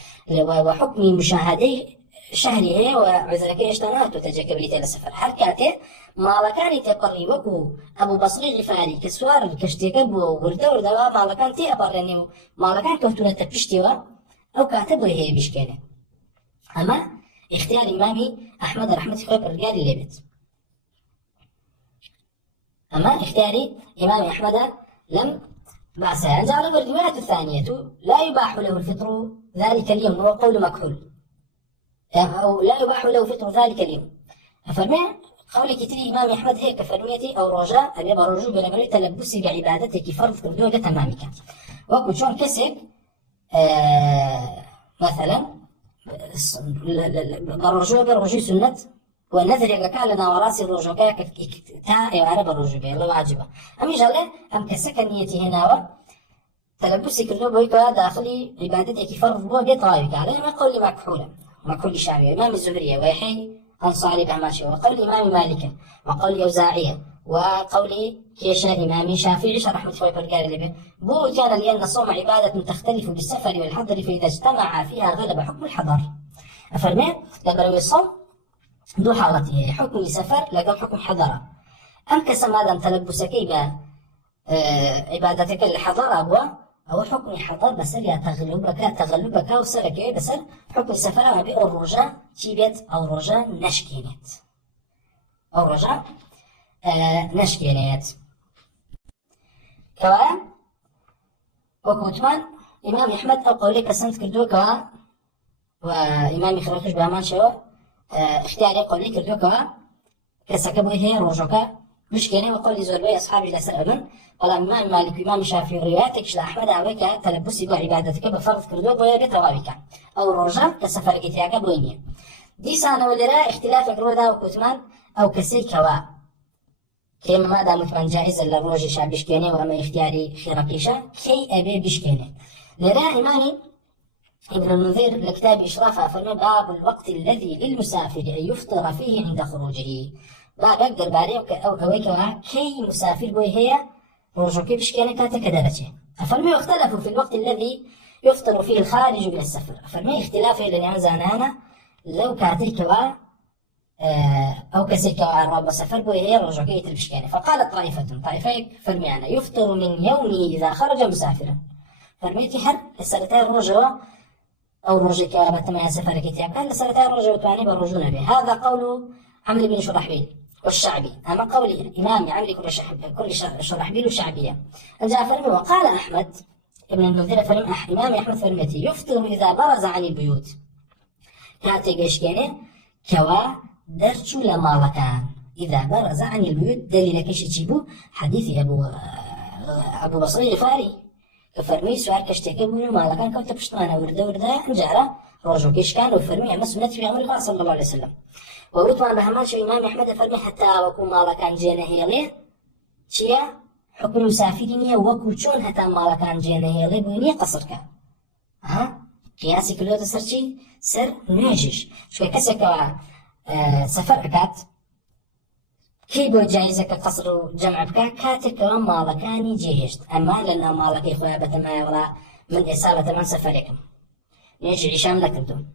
وحكم مشاهدة شهري هي وعذرك اشتنات وتجكبليت لسفر حركاته مالكاني تقري وكو ابو بصري غفاري كسوار كشتيكب وردور دوا مالكان تي ابرني مالكان كنتونه تبشتيوا او كاتب هي بشكله. اما اختيار امامي احمد رحمه الله الرجال اللي بيت اما اختياري امام احمد لم بأس. جعل الروايه الثانيه لا يباح له الفطر ذلك اليوم هو قول مكحول أو لا يباح له فطر ذلك اليوم. أفرمي قولي كتير إمام أحمد هيك فرميتي أو رجاء أبي برجو بلمري تلبسي بعبادتك فرض كردوه تمامك وكو شون كسب مثلا برجو سنة والنذر يقال لنا وراسي الرجو كاك تا يعرب الرجو بي الله واجبه أمي جالي أم كسك نيتي هنا تلبسي كردوه بويكا داخلي عبادتك فرض بوه بيت رايك عليه ما قولي مكحولا وكل شعبي إمام الزهرية ويحيى أنصاري بعماشي وقول إمام مالك وقول أوزاعية وقول كيشا إمام شافعي رحمة الله وبركاته بو كان لأن الصوم عبادة تختلف بالسفر والحضر فإذا اجتمع فيها غلب حكم الحضر. أفرمي لما الصوم ذو حالته حكم سفر لقى حكم حضر أم كسمادا تلبس كيبا عبادتك الحضر أبوه أو حكم حضر بسر تغلبك وسرك بسر حكم سفر ما بي الرجاء تيبت أو رجاء نشكينت أو رجاء نشكينت كوا وكوتمان إمام أحمد أو قولي كسنت كردو كوا وإمام خرقش بأمان شو اختياري قولي كردو كوا كسكبو هي رجوكا مشكلة وقول زوربي أصحابي لا سألون ولا إمام مالك وإمام الشافعي رواياتك لأحمد عويك تلبسي بعبادتك بفرض كردو بويا بتوابك أو رجع كسفر كتياك بوينيا دي سانة ولراء اختلاف الرودا وكتمان أو كسي كوا كيما ماذا متمن جائزة للروج شابشكيني وأما اختياري خيرقيشة كي أبي بشكيني لراء إمامي ابن المنذر لكتاب إشرافها فرمي باب الوقت الذي للمسافر أن يفطر فيه عند خروجه باب أقدر باري أو كويكوا كي مسافر بوي هي روجوكي بشكيني كاتا كدرجة. أفرمي واختلفوا في الوقت الذي يفطر فيه الخارج من السفر فرمي اختلافه لأن زانانا لو كاتيكوا أو كسيكوا الرب سفر بوهي رجعكي تربشكاني. فقالت طائفة فرميانا يفطر من يومه إذا خرج مسافرا فرميتي هر السلتين رجوا أو رجع كابتما سفر كتاب كان السلتين رجوا تواني بالرجون به. هذا قول عمرو بن شرحبيل والشعبي. أما قول إمام عمرو كل شرحبيل والشعبية جاء فرمي. وقال أحمد ابن المنذر فرم إمام أحمد فرمتي يفطر إذا برز عن البيوت كاتي قشكيني كوا درتشو لمالكان إذا برز عن البيوت دليل كشتيبو حديث أبو بصر الغفاري كفرمي سؤال كشتكي بونو مالكان كوتا بشتمانا وردا جارة رجو كشكان وفرمي أما سنة في عمر صلى الله عليه وسلم. وورطمان بهمانش إمام أحمد فرمي حتى وكو مالكان جينا هيلي چيا حكم مسافرينية وكو چون حتى مالكان جينا هيلي بويني قصركا قياسي كلوتا سرچي سر نيجيش شوي كسكا سفر أكات كي بو جايزة كقصر وجمع بكا كاتك مالكاني جيهشت. أما لنا مالكي خويا بتما ولا من إصابة من سفركم نيجي عشام لكنتم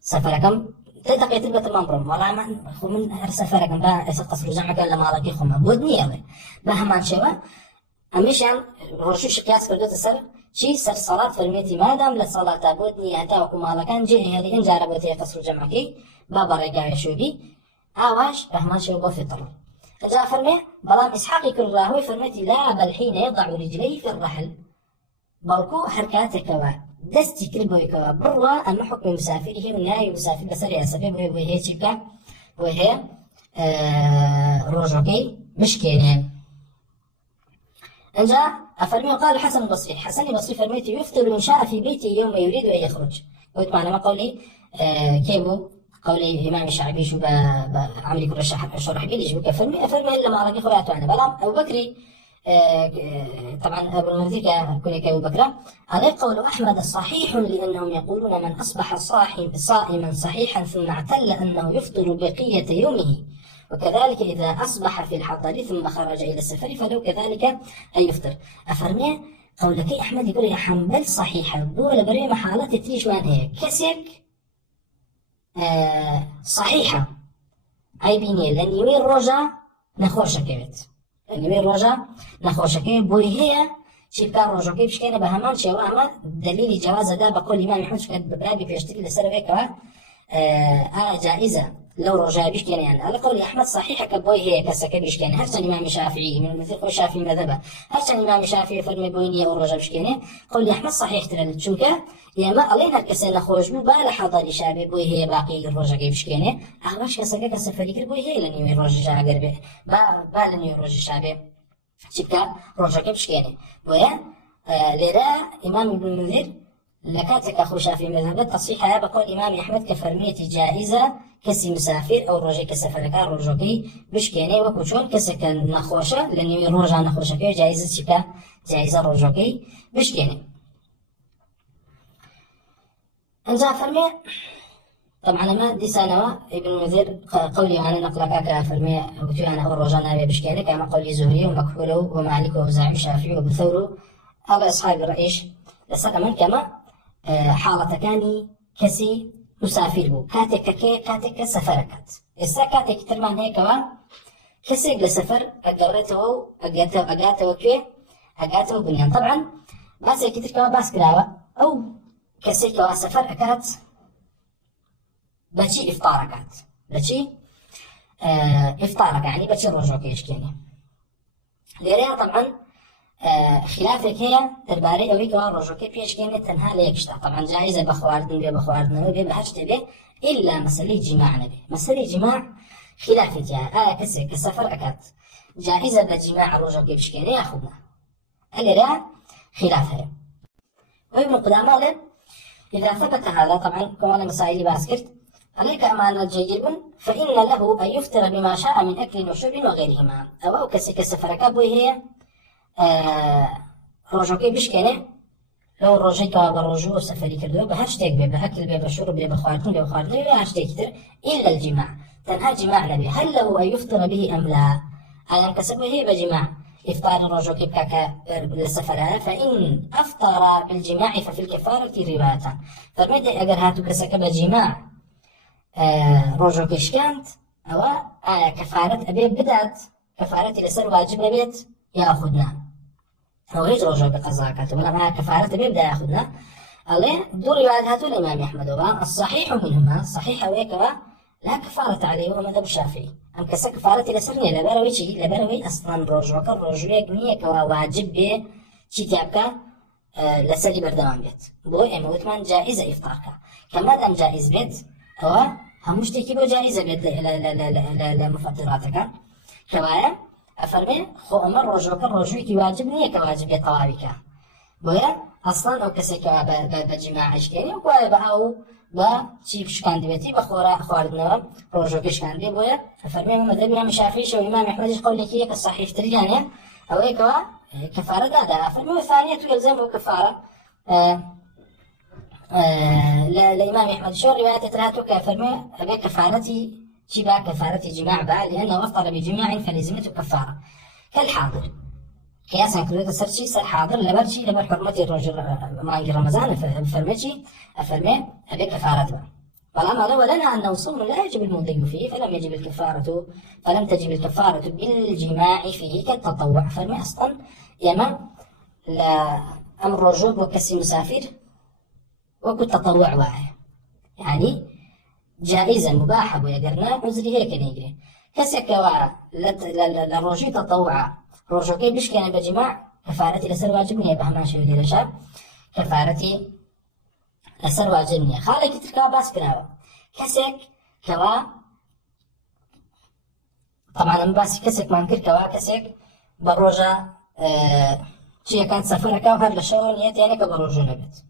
سفركم تدقيت البتما برم ولا من سفركم با قصر وجمع كلا مالكي خوما بودني يلا بهمان شوا أمشان رشوش قياس كردوت السر شي سر صلاة فرميتي ما دام للصلاة بودني أتا وكو مالكان جيه هذه إن جاربوتي قصر وجمعكي بابا رجع شوبي عواش رحمن شو بفطر. جاء فرمي بلام إسحاق كل راهوي فرمتي لا بل حين يضع رجليه في الرحل بلكو حركاتك دستي كلبويك بروا أما حكم مسافره من نهاية مسافر بسريع سبب وهي تشيكا وهي رجعكي مشكلين. جاء أفرمي وقال الحسن البصري حسن البصري فرميتي يفطر إن شاء في بيته يوم يريد أن يخرج. قلت معنا ما قولي كيبو قولي إمام الشعبي شو بعملي كل شرحبيل يجيبوا كفرمي أفرمي إلا ما رأي خلاتو أنا بلام أبو بكري طبعا أبو المنذر كوني كأبو بكر عليه قول أحمد صحيح لأنهم يقولون من أصبح صائما صحيحا ثم اعتل أنه يفطر بقية يومه وكذلك إذا أصبح في الحضر ثم خرج إلى السفر فلو كذلك أن يفطر. أفرمي قولك أحمد يقول يا حنبل صحيحة بولا بريمة حالات تريش وان هي كسك صحيحة أي بيني لأن يوين رجع نخوشة كبت لأن يوين رجع نخوشة كبت بوي هي شيبكار رجع كيف شكينا بهمان شيء وأما دليل جواز ده بقول إمام أحمد شكت ببابي بيشتري لسر بيكوا جائزة لو رجع بيشكينا يعني على قول أحمد صحيحة كبوي هي كسكة بيشكينا هرشان إمام الشافعي من مثل الشافعي مذهبه هرشان إمام الشافعي فرمي بوينية أو رجع بيشكينا قول أحمد صحيح ترى شنكه يا ما علينا كسر خوش بو بالا حضر شابي بوي هي باقي الرجع بيشكينا أهواش كسكة كسفري كر بوي هي لأني الرجع قربه بالني الرجع شابي شبكة رجع بيشكينا ويا لرا إمام ابن المنذر لكاتك أخو شافعي مذهب تصحيح بقول إمام أحمد كفرمية جائزة كسي مسافر أو رجع كسفر كار رجعي بشكيني وكوشون كسك نخوشة لأني رجع نخوشة كي جائزة شكا جائزة رجعي بشكيني. أنجا فرمي طبعا ما دي سنة ابن المنذر قولي أنا نقلك كفرمي وتوانا أو رجعنا بشكيني كما قولي زهري ومكحول ومالك وزعيم شافعي وبثور هذا أصحاب الرئيش لسه كما حالة كاني كسي مسافر بو كاتك سفركت إسا كاتك ترمان هيك كسي لسفر أقاته كي أقاته بنيان طبعا باس كتير كوا باس كلاوة أو كسي كوا سفر أكات بشي إفطاركات بشي إفطارك يعني بشي رجوع كيشكيني ليريا طبعا خلافك هي درباري أوي كوان رجوكي بيشكيني تنها ليكشتا طبعا جائزة بخواردن بي بهشت بي إلا مسألة جماع نبي مسألة جماع خلافك جاء كسي كسفر أكات جائزة بجماع رجوكي بيشكيني ياخدنا اللي لا خلافها وابن قدامى إذا ثبت هذا طبعا كمان مسائل باسكت عليك أمانة جيد فإن له أن يفطر بما شاء من أكل وشرب وغيرهما أو كسي كسفر أكابوي هي رجوكي بشكنه لو رجيت برجوع سفري كردو بهاشتاج بأكل بشرب بخواردن لا هاشتاج كتير إلا الجماع تنها جماع نبي هل له أن يفطر به أم لا؟ أنا كسبه هي بجماع إفطار الرجل كبكاك للسفران فإن أفطر بالجماع ففي الكفارة روايتان فرميتي أجر هاتو كسك بجماع رجل كشكانت أو كفارة أبي بدات كفارة لسر واجب بيت يأخذنا أو هيج رجل بقضاء ولا مع كفارة أبي بدا يأخذنا الله دور روايات هاتو الإمام أحمد الصحيح منهما الصحيح ويكوا لا كفارة عليه ومذهب الشافعي أم كسا كفارة لسرني لبروي شيء لبروي أصلا رجوك الرجوك نية كوا واجب به شيء تابكا لسري بردوام بيت بو إما وثمان جائزة إفطارك كما دام جائز بيت أو همش تكيبو جائزة بيت لمفطراتك كوايا أفرمي خو أمر رجوك الرجوك واجب نية كواجب بيت طوابك بويا أصلا أو كسا كوا بجماع إشكالي وكوايا بأو با چی شکاند بیتی بخورا خواردنەوە ڕۆژۆکە شکاندی بۆیە فەرمی مەذهب ئیمام شافعی و ئیمام ئەحمەدیش قەولێکی کە صحیحتریانە ئەوەیەکەوە کەفارە دادا فەرمی وثانیة يلزمه كفارة لإمام أحمد شو رواية تراتو كفرمي أبي كفارتي شبا كفارة جماع با لأنه أفطر بجماع فلزمته كفارة كالحاضر قياسا كريت سرشي سر حاضر لبرشي لبر حرمتي الرجل مانجي رمضان فرمتي أفرمي أبي كفارته فلما لو لنا أنه صوم لا يجب المضي فيه فلم يجب الكفارة فلم تجب الكفارة بالجماع فيه كالتطوع فرمي أصلا يما لا أمر الرجل وكسي مسافر وكنت تطوع واعي يعني جائزة مباحة ويقرنا عذري هيك نيجري كسكوا للرجل تطوع روجوكي بشكي بجماع كفارتي لسر واجبني بهما شو دي لشاب كفارتي لسر واجبني خالك تركا باس كراوا كسك كوا طبعا ام باس كسك مانكر كوا كسك بروجا شي كانت سفرك وهر لشو نيت يعني كبروجو نبت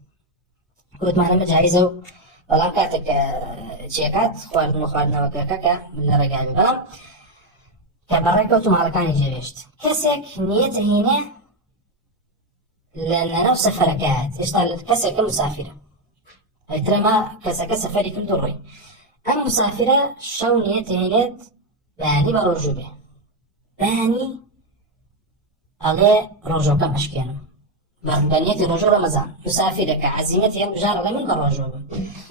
كنت معنا مجايزه والله كاتك شيكات خواردنا وكاكا من رجالي بلام كبركة مالكاني جريشت كسك نيته هنا لأن نفس فركات يشتغل كسك مسافرة ترى ما كسك سفري كل دري أم مسافرة شو نيته هنا باني برجوبه باني على رجوك مشكلة بنيتي رجوع رمضان مسافرة كعزيمتي البجارة لمن برجوبه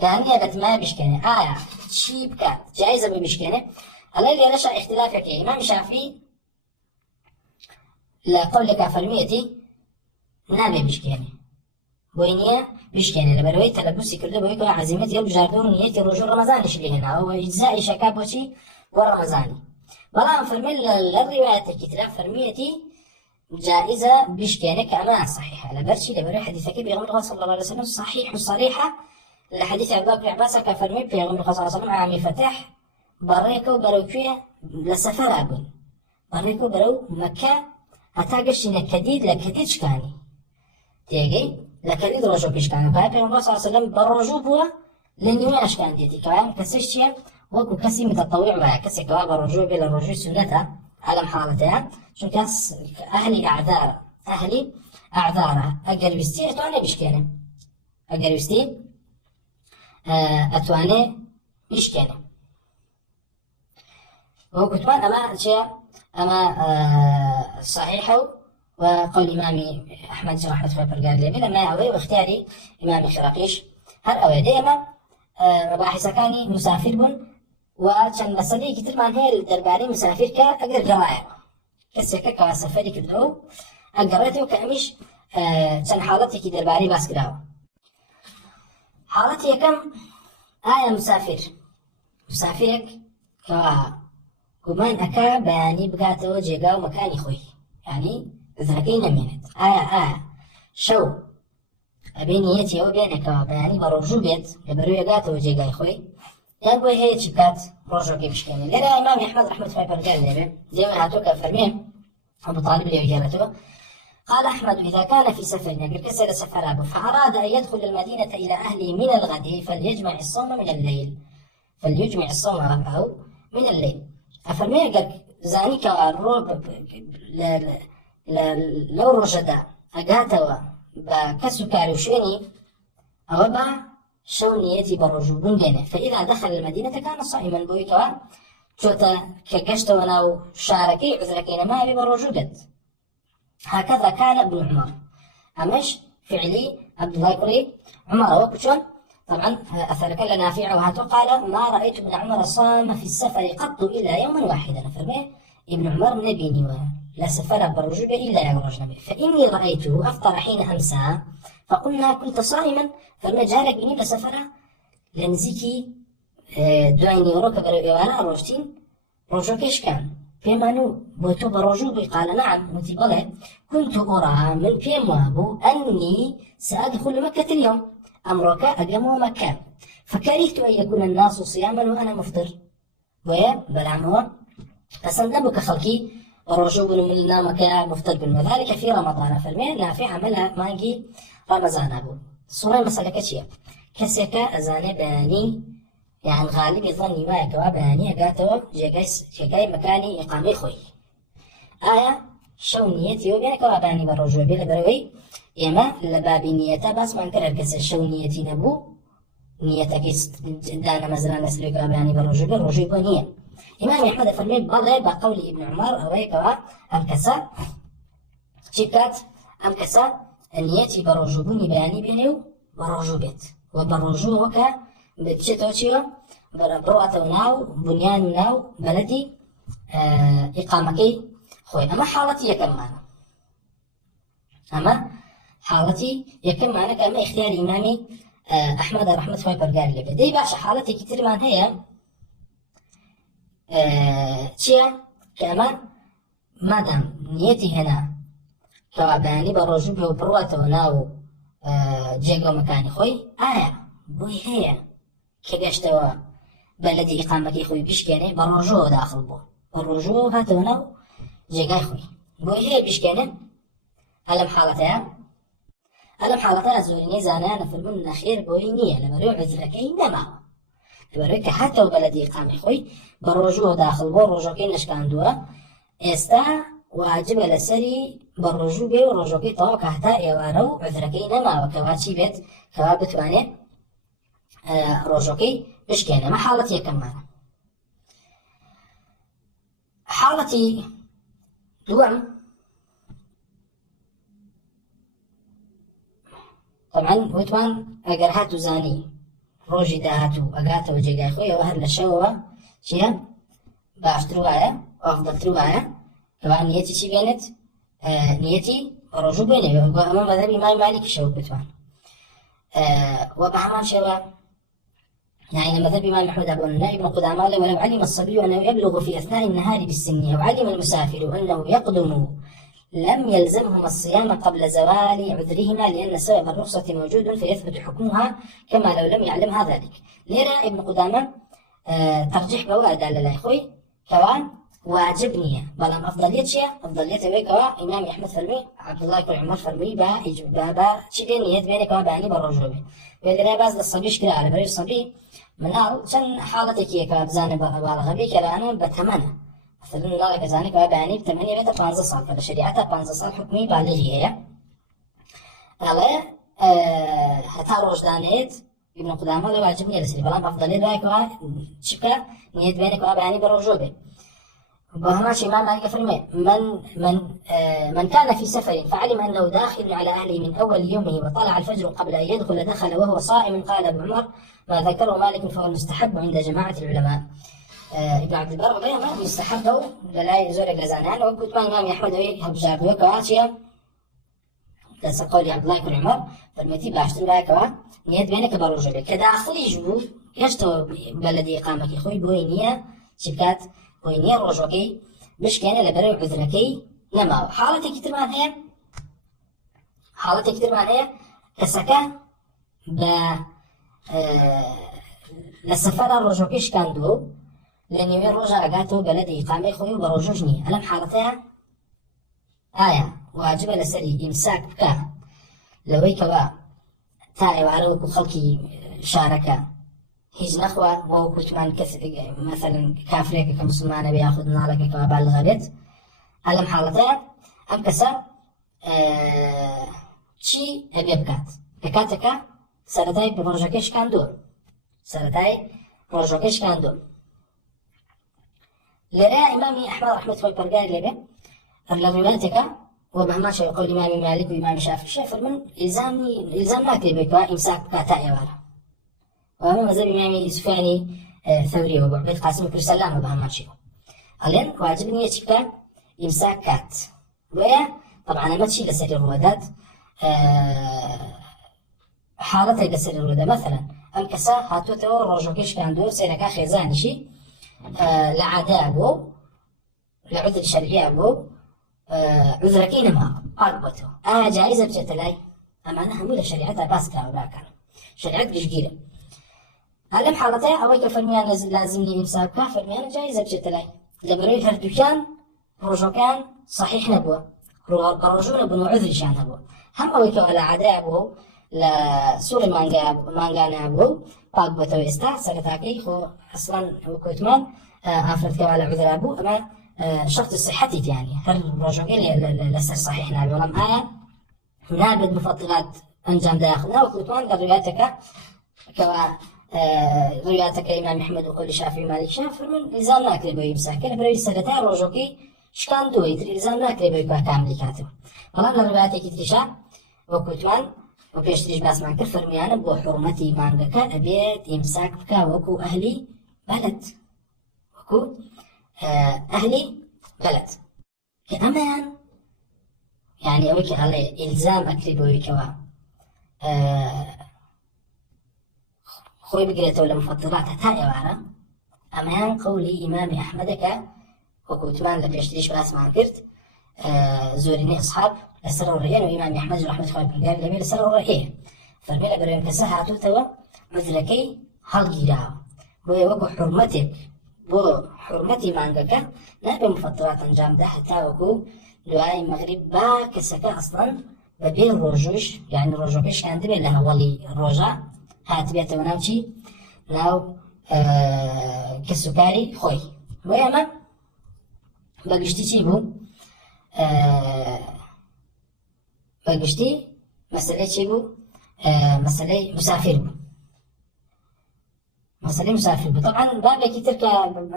باني بتما بشكنة شيب كات جائزة بمشكنة على اللي رشا اختلافك يا إمام شافعي لا قولك فرميتي نابي بشكيني بوينيا بشكيني لبروي تلبسي كردو بويكو عزيمتي البجاردون نيتي رجوع رمضان اللي هنا أو إجزاء شكاب وشي ورمضاني بلان فرمي للروايات الكتاب فرميتي جائزة بشكيني كأما صحيحة لبرشي لبروي حديثك بيغمر صلى الله عليه وسلم صحيح وصريحة لحديث عبد الله بن عباس كفرمي بيغمر صلى الله عليه وسلم عامي فتح بريكو بروكيه لسفر أقول بريكو برو مكة هتاقشنا كديد لكديدش كاني تيجي لكديد رجوع كشكاني كاي بيغمر صلى الله عليه وسلم برجوع بوا لنيوين أشكان ديتي كاي كسيشيا وكو كسي متطوع وها كسي كوا برجوع بلا رجوع سنتها على محالتها شو كاس أهلي أعذار أقل بستي أتواني بشكاني أقل بستي أتواني بشكاني وكتمان أما أشياء أما صحيحة وقول إمامي أحمد رحمة الله قال لي لما أوي واختياري إمامي خراقيش هر أوي دائما مباحث كاني مسافر بن وكان مسألة كتير ما هي الدرباري مسافر كأقدر جماعة كسكة كسفري كدرو أقدرته كأمش كان حالتي كدرباري بس كداو حالتي كم مسافرك كمان أكا باني بقاته جيغا ومكاني خوي يعني ذاكين مينت شو أبينيتي أو بينك باني برجو بيت لبرو يقاته وجيغا خوي يقول هي شبكات رجو كيف شكيني لنا إمام أحمد رحمة الله قال لي زي ما هاتوك فرميه أبو طالب اللي وجابته قال أحمد إذا كان في سفر يعني كسر سفر أبو فأراد أن يدخل المدينة إلى أهله من الغد فليجمع الصوم من الليل من الليل أفرمي قال زاني كروب لو رجدا أجاتوا بكسكاري وشيني أو با شونيتي برجوبون بينه فإذا دخل المدينة كان صائما بويكوا شوتا كقشت وناو شاركي عذركين ما يبي برجودت هكذا كان ابن عمر. أمش فعلي عبد الله كري عمر وكشون. طبعا أثرك لنافع وهاتو قال ما رأيت ابن عمر صام في السفر قط إلا يوما واحدا. فرمي ابن عمر نبيني لا سفر بالرجوع إلا يغرج نبي. فإني رأيته أفطر حين أمسى فقلنا كنت صائما. فرمي جارك بني لسفر لنزيكي دويني وروك بريوانا روشتين روجوكيش كان بيمانو بوتو بروجوبي. قال نعم متبلع. كنت أرى من بيموابو أني سأدخل مكة اليوم أمرك أقام مكة فكرهت أن يكون الناس صياما وأنا مفطر. ويا بلعموا فسندبك خلقي الرجوع من مكة مفطر وذلك في رمضان. فالمين نافع عملها ماجي رمضان أبو صورة مسألة كشيء كسيكا أزاني باني يعني غالب يظني ما يكوا باني أقاتوا جاي مكاني إقامي خوي شو نيتي وبينك وباني بالرجوع بلا بروي يما لبابي نيتا بس ما نكرر كسر شو نيتي نبو نيتك دانا مزرعة نسلك وباني بالرجوع نية. إمام أحمد فرمي بضع بقول ابن عمر أويكوا أمكسا شكات أمكسا نيتي بالرجوع باني بينيو بالرجوع بيت وبالرجوع وكا بتشتوشيو بروعة ناو بنيان ناو بلدي إقامكي خوي. أما حالتي يكم معنا كما اختيار إمامي أحمد رحمة الله برقار لي بدي باشا حالتي كتير مان هي شيا كمان مادام نيتي هنا كواباني بروجوبي وبروعة ناو جيغو مكاني خوي بوي هي كقشتوا بلدي إقامكي خوي بيشكيني بالرجوع داخل بو بالرجوع هاتونا جيغاي خوي بوي هي بيشكيني ألم حالتها زوريني زانانا في المن الأخير بوي نية لبريو عذركي نما لبريو كحتى بلدي إقامي خوي بالرجوع داخل بو الرجوع كينش كان دوا استا واجب لسري بالرجوع بي والرجوع كي طوع كهتا يوارو عذركي نما وكواتشي بيت كوابت واني روجوكي بشكينا. ما حالتي كمان حالتي دوام طبعا ويتوان اگر هاتو زاني روجي داهاتو اقاتو وجيقاي خويا وهر لشوة شيا باشتروايا وافضل تروايا طبعا نيتي شي بينت نيتي روجو بيني امام مذهبي ماي مالك شو بتوان وبحمان شوا يعني مذهب الإمام أحمد ابن قدامة ولو علم الصبي أنه يبلغ في أثناء النهار بالسن أو علم المسافر أنه يقدم لم يلزمهما الصيام قبل زوال عذرهما لأن سبب الرخصة موجود فيثبت حكمها كما لو لم يعلمها ذلك. ليرى ابن قدامة ترجيح بواد على لا أخوي كوان واجبني بلام أفضلية ويكوا إمام أحمد فرمي عبد الله بن عمر فرمي بابا شبه نيت بينك وباني بالرجوع وليرى باز للصبي كلا على بريد الصبي مناو كان حالتك يكا بزاني بالغ بي كلا أنا بتمنى مثلا الله لك زاني كواباني بتمنية بيتا 15 صال فالشريعة 15 صال حكمي بالغي هي على هتا روجدانيت ابن قدامة لو عجبني لسري بلام أفضلية بايكوا شبكة نيت بينك وباني بالرجوع وهماش إمام مالك فرمي من كان في سفر فعلم أنه داخل على أهله من أول يومه وطلع الفجر قبل أن يدخل دخل وهو صائم قال ابن عمر ما ذكره مالك فهو المستحب عند جماعة العلماء. ابن عبد البر غيره يستحبه لا يزور الجزانان وقلت ما إمام أحمد هبجاب وكواتشيا كسر قولي عبد الله بن عمر فالمتي باشتري باكوا نيت بينك بالرجوع كداخل يجوا يشتوا بلدي إقامك أخوي بوينية شبكات وينيا روجوكي مش كان لبرو عذركي نما حالتي كتير معناها كسكا ب لسفر الرجوكيش كان دو لأن يومين رجع أقاتو بلدي إقامة خوي وبروجوجني ألم حالتها واجب لسري إمساك بكا لوي كوا تاي وعلوك خلقي شاركة هيج نخوة وكنت مان مثلا كافريك كمسلمان بياخذ نالك كوابال الغريت ألم حالتها أم كسا شي أبي بكات بكاتك سرتاي بروجوكيش كان دو لرا إمامي أحمد رحمة الله برقار لبه الرواياتك وبهما شيء يقول الإمام مالك وإمام الشافعي فرمن إلزام ناكري بيكوا إمساك كاتا إيوارا وأما مذهب الإمام سفياني ثوري وأبو عبيد القاسم بن سلام وبهما شيء ألين واجبني يشكا إمساك كات ويا طبعا ما تشيل لسر الروادات حالتها لسر الروادة مثلا الكسا هاتوتو روجوكيش كان دور سيركا خيزاني شي لعادة بو لعذر شرعي بو عذركين ما قالبتو جائزة بجتلاي أما أنا همولة شريعتها باسكا وراكا شريعت جيجيرة هلم حالتها أويك فرميان لازمني إمساكا فرميان جائزة بجتلاي لبروي هردوكان روجوكان صحيح نبوه روجونا بنو عذر شان هبو هم أويك ولا عداء بو لسوري مانجا نابو قالبتو إستا سكتاكي خو أصلا وكوتمان أفرد كوالا عذر أبو أما شرط الصحة يعني هل الرجوعين لسر صحيح نابي ولم نابد مفضلات أنجام داخلنا وكتمان رواياتك رواياتك إمام أحمد وقول شافعي مالك شافعي من إلزام ناكري بو يمساكر بري سرتا رجوعي شكان دويت إلزام ناكري بو يبقى كامل كاتب ولم رواياتك تريشا وكتمان وبيشتريش باس مانكر فرميانا بو حرمتي مانكك أبيت إمساك بكا وكو أهلي بلد وكو أهلي بلد كأمان يعني أوكي على إلزام أكريبو ويكوا خوي بقريته ولا مفضلات تاعي وعرا أمان قولي إمام أحمدك وكوتمان لبيشتريش براس ما كرت زوريني أصحاب لسر الرئيين وإمام أحمد ورحمة خوي بقريب لبي لسر الرئيين فرميلا بريم كساها توا عذركي هالجيراو بوي وكو حرمتك بو حرمتي مانجاكا نابي مفطرات انجام ده حتى وكو دعاء المغرب با كسكا اصلا ببين الرجوش يعني الرجوكيش كانت بين لها ولي الرجاء هات بيتا وناوشي ناو كسكاري خوي وياما بقشتي تيبو بقشتي مسألة تيبو مسألة مسافر مسألة مسافر طبعا بابا كتير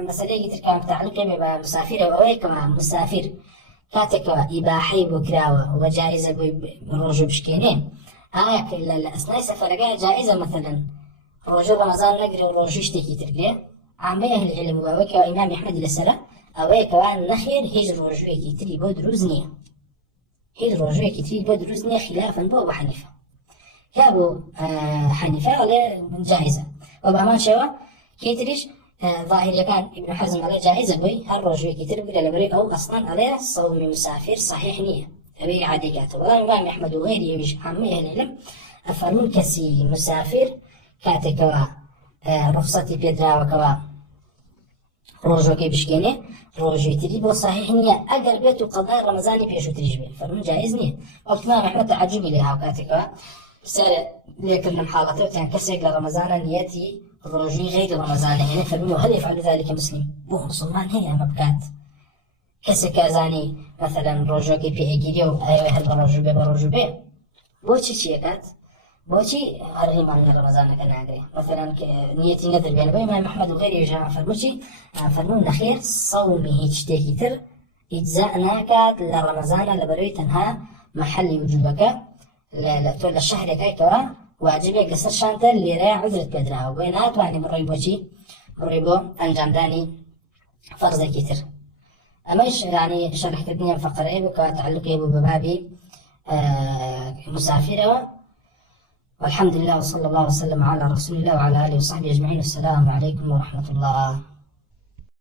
مسألة كتير متعلقة بمسافر وأويك مسافر كاتك إباحي بكراوة وجائزة بالرجوع بشكينين هاك الأثناء سفرقة جائزة مثلا رجوع رمضان نقري والرجوع اشتكي ترقية عامية أهل العلم وأويك وإمام أحمد للسلام أويك وأن نخير هجر رجوع كتير بودروزنية هجر رجوع كتير بودروزنية خلافا بو أبو حنيفة كابو حنيفة ولا جائزة وبأمان شوا كيتريش ظاهر كان ابن حزم عليه جائزة بوي هالرجوع كتير بلا لبري أو أصلا عليه صوم مسافر صحيح نية أبي عادي كاتب والله إمام أحمد وغيره يبيش عمي أهل العلم أفرمون كسي مسافر كاتكوا رخصتي بيدرا وكوا رجوع كيبشكينه رجوع تري بو صحيح نية أقل بيت قضاء رمضاني بيشو تريش بيه فرمون جائز نية وقت إمام أحمد تعجبي لها وكاتكوا سر لكن حالته كان كسر لرمضان نيتي الرجوع غير رمضان يعني فرموا هل يفعل ذلك مسلم؟ بو مسلمان هي مبكات كسر كازاني مثلا رجوع كي بي اجيريو ايوه هل رجوع برجوع بوشي شيكات بوشي هرغي مال رمضان كان عادي مثلا نيتي نذر بين الإمام أحمد وغيره يجمع فرموشي فرمون نخير صومه يجتهي تر إجزاء كات لرمضان لبروي تنها محل وجوبك لا تولى الشهر كايكوا واجبك قصر شانتر اللي راي عذرت بدرها وبينات وعني مريبوشي مريبو انجام داني فرض كتير اماش يعني شرح كدنيا فقرة بكوا تعلقي ببابي مسافرة والحمد لله وصلى الله وسلم على رسول الله وعلى آله وصحبه أجمعين. السلام عليكم ورحمة الله.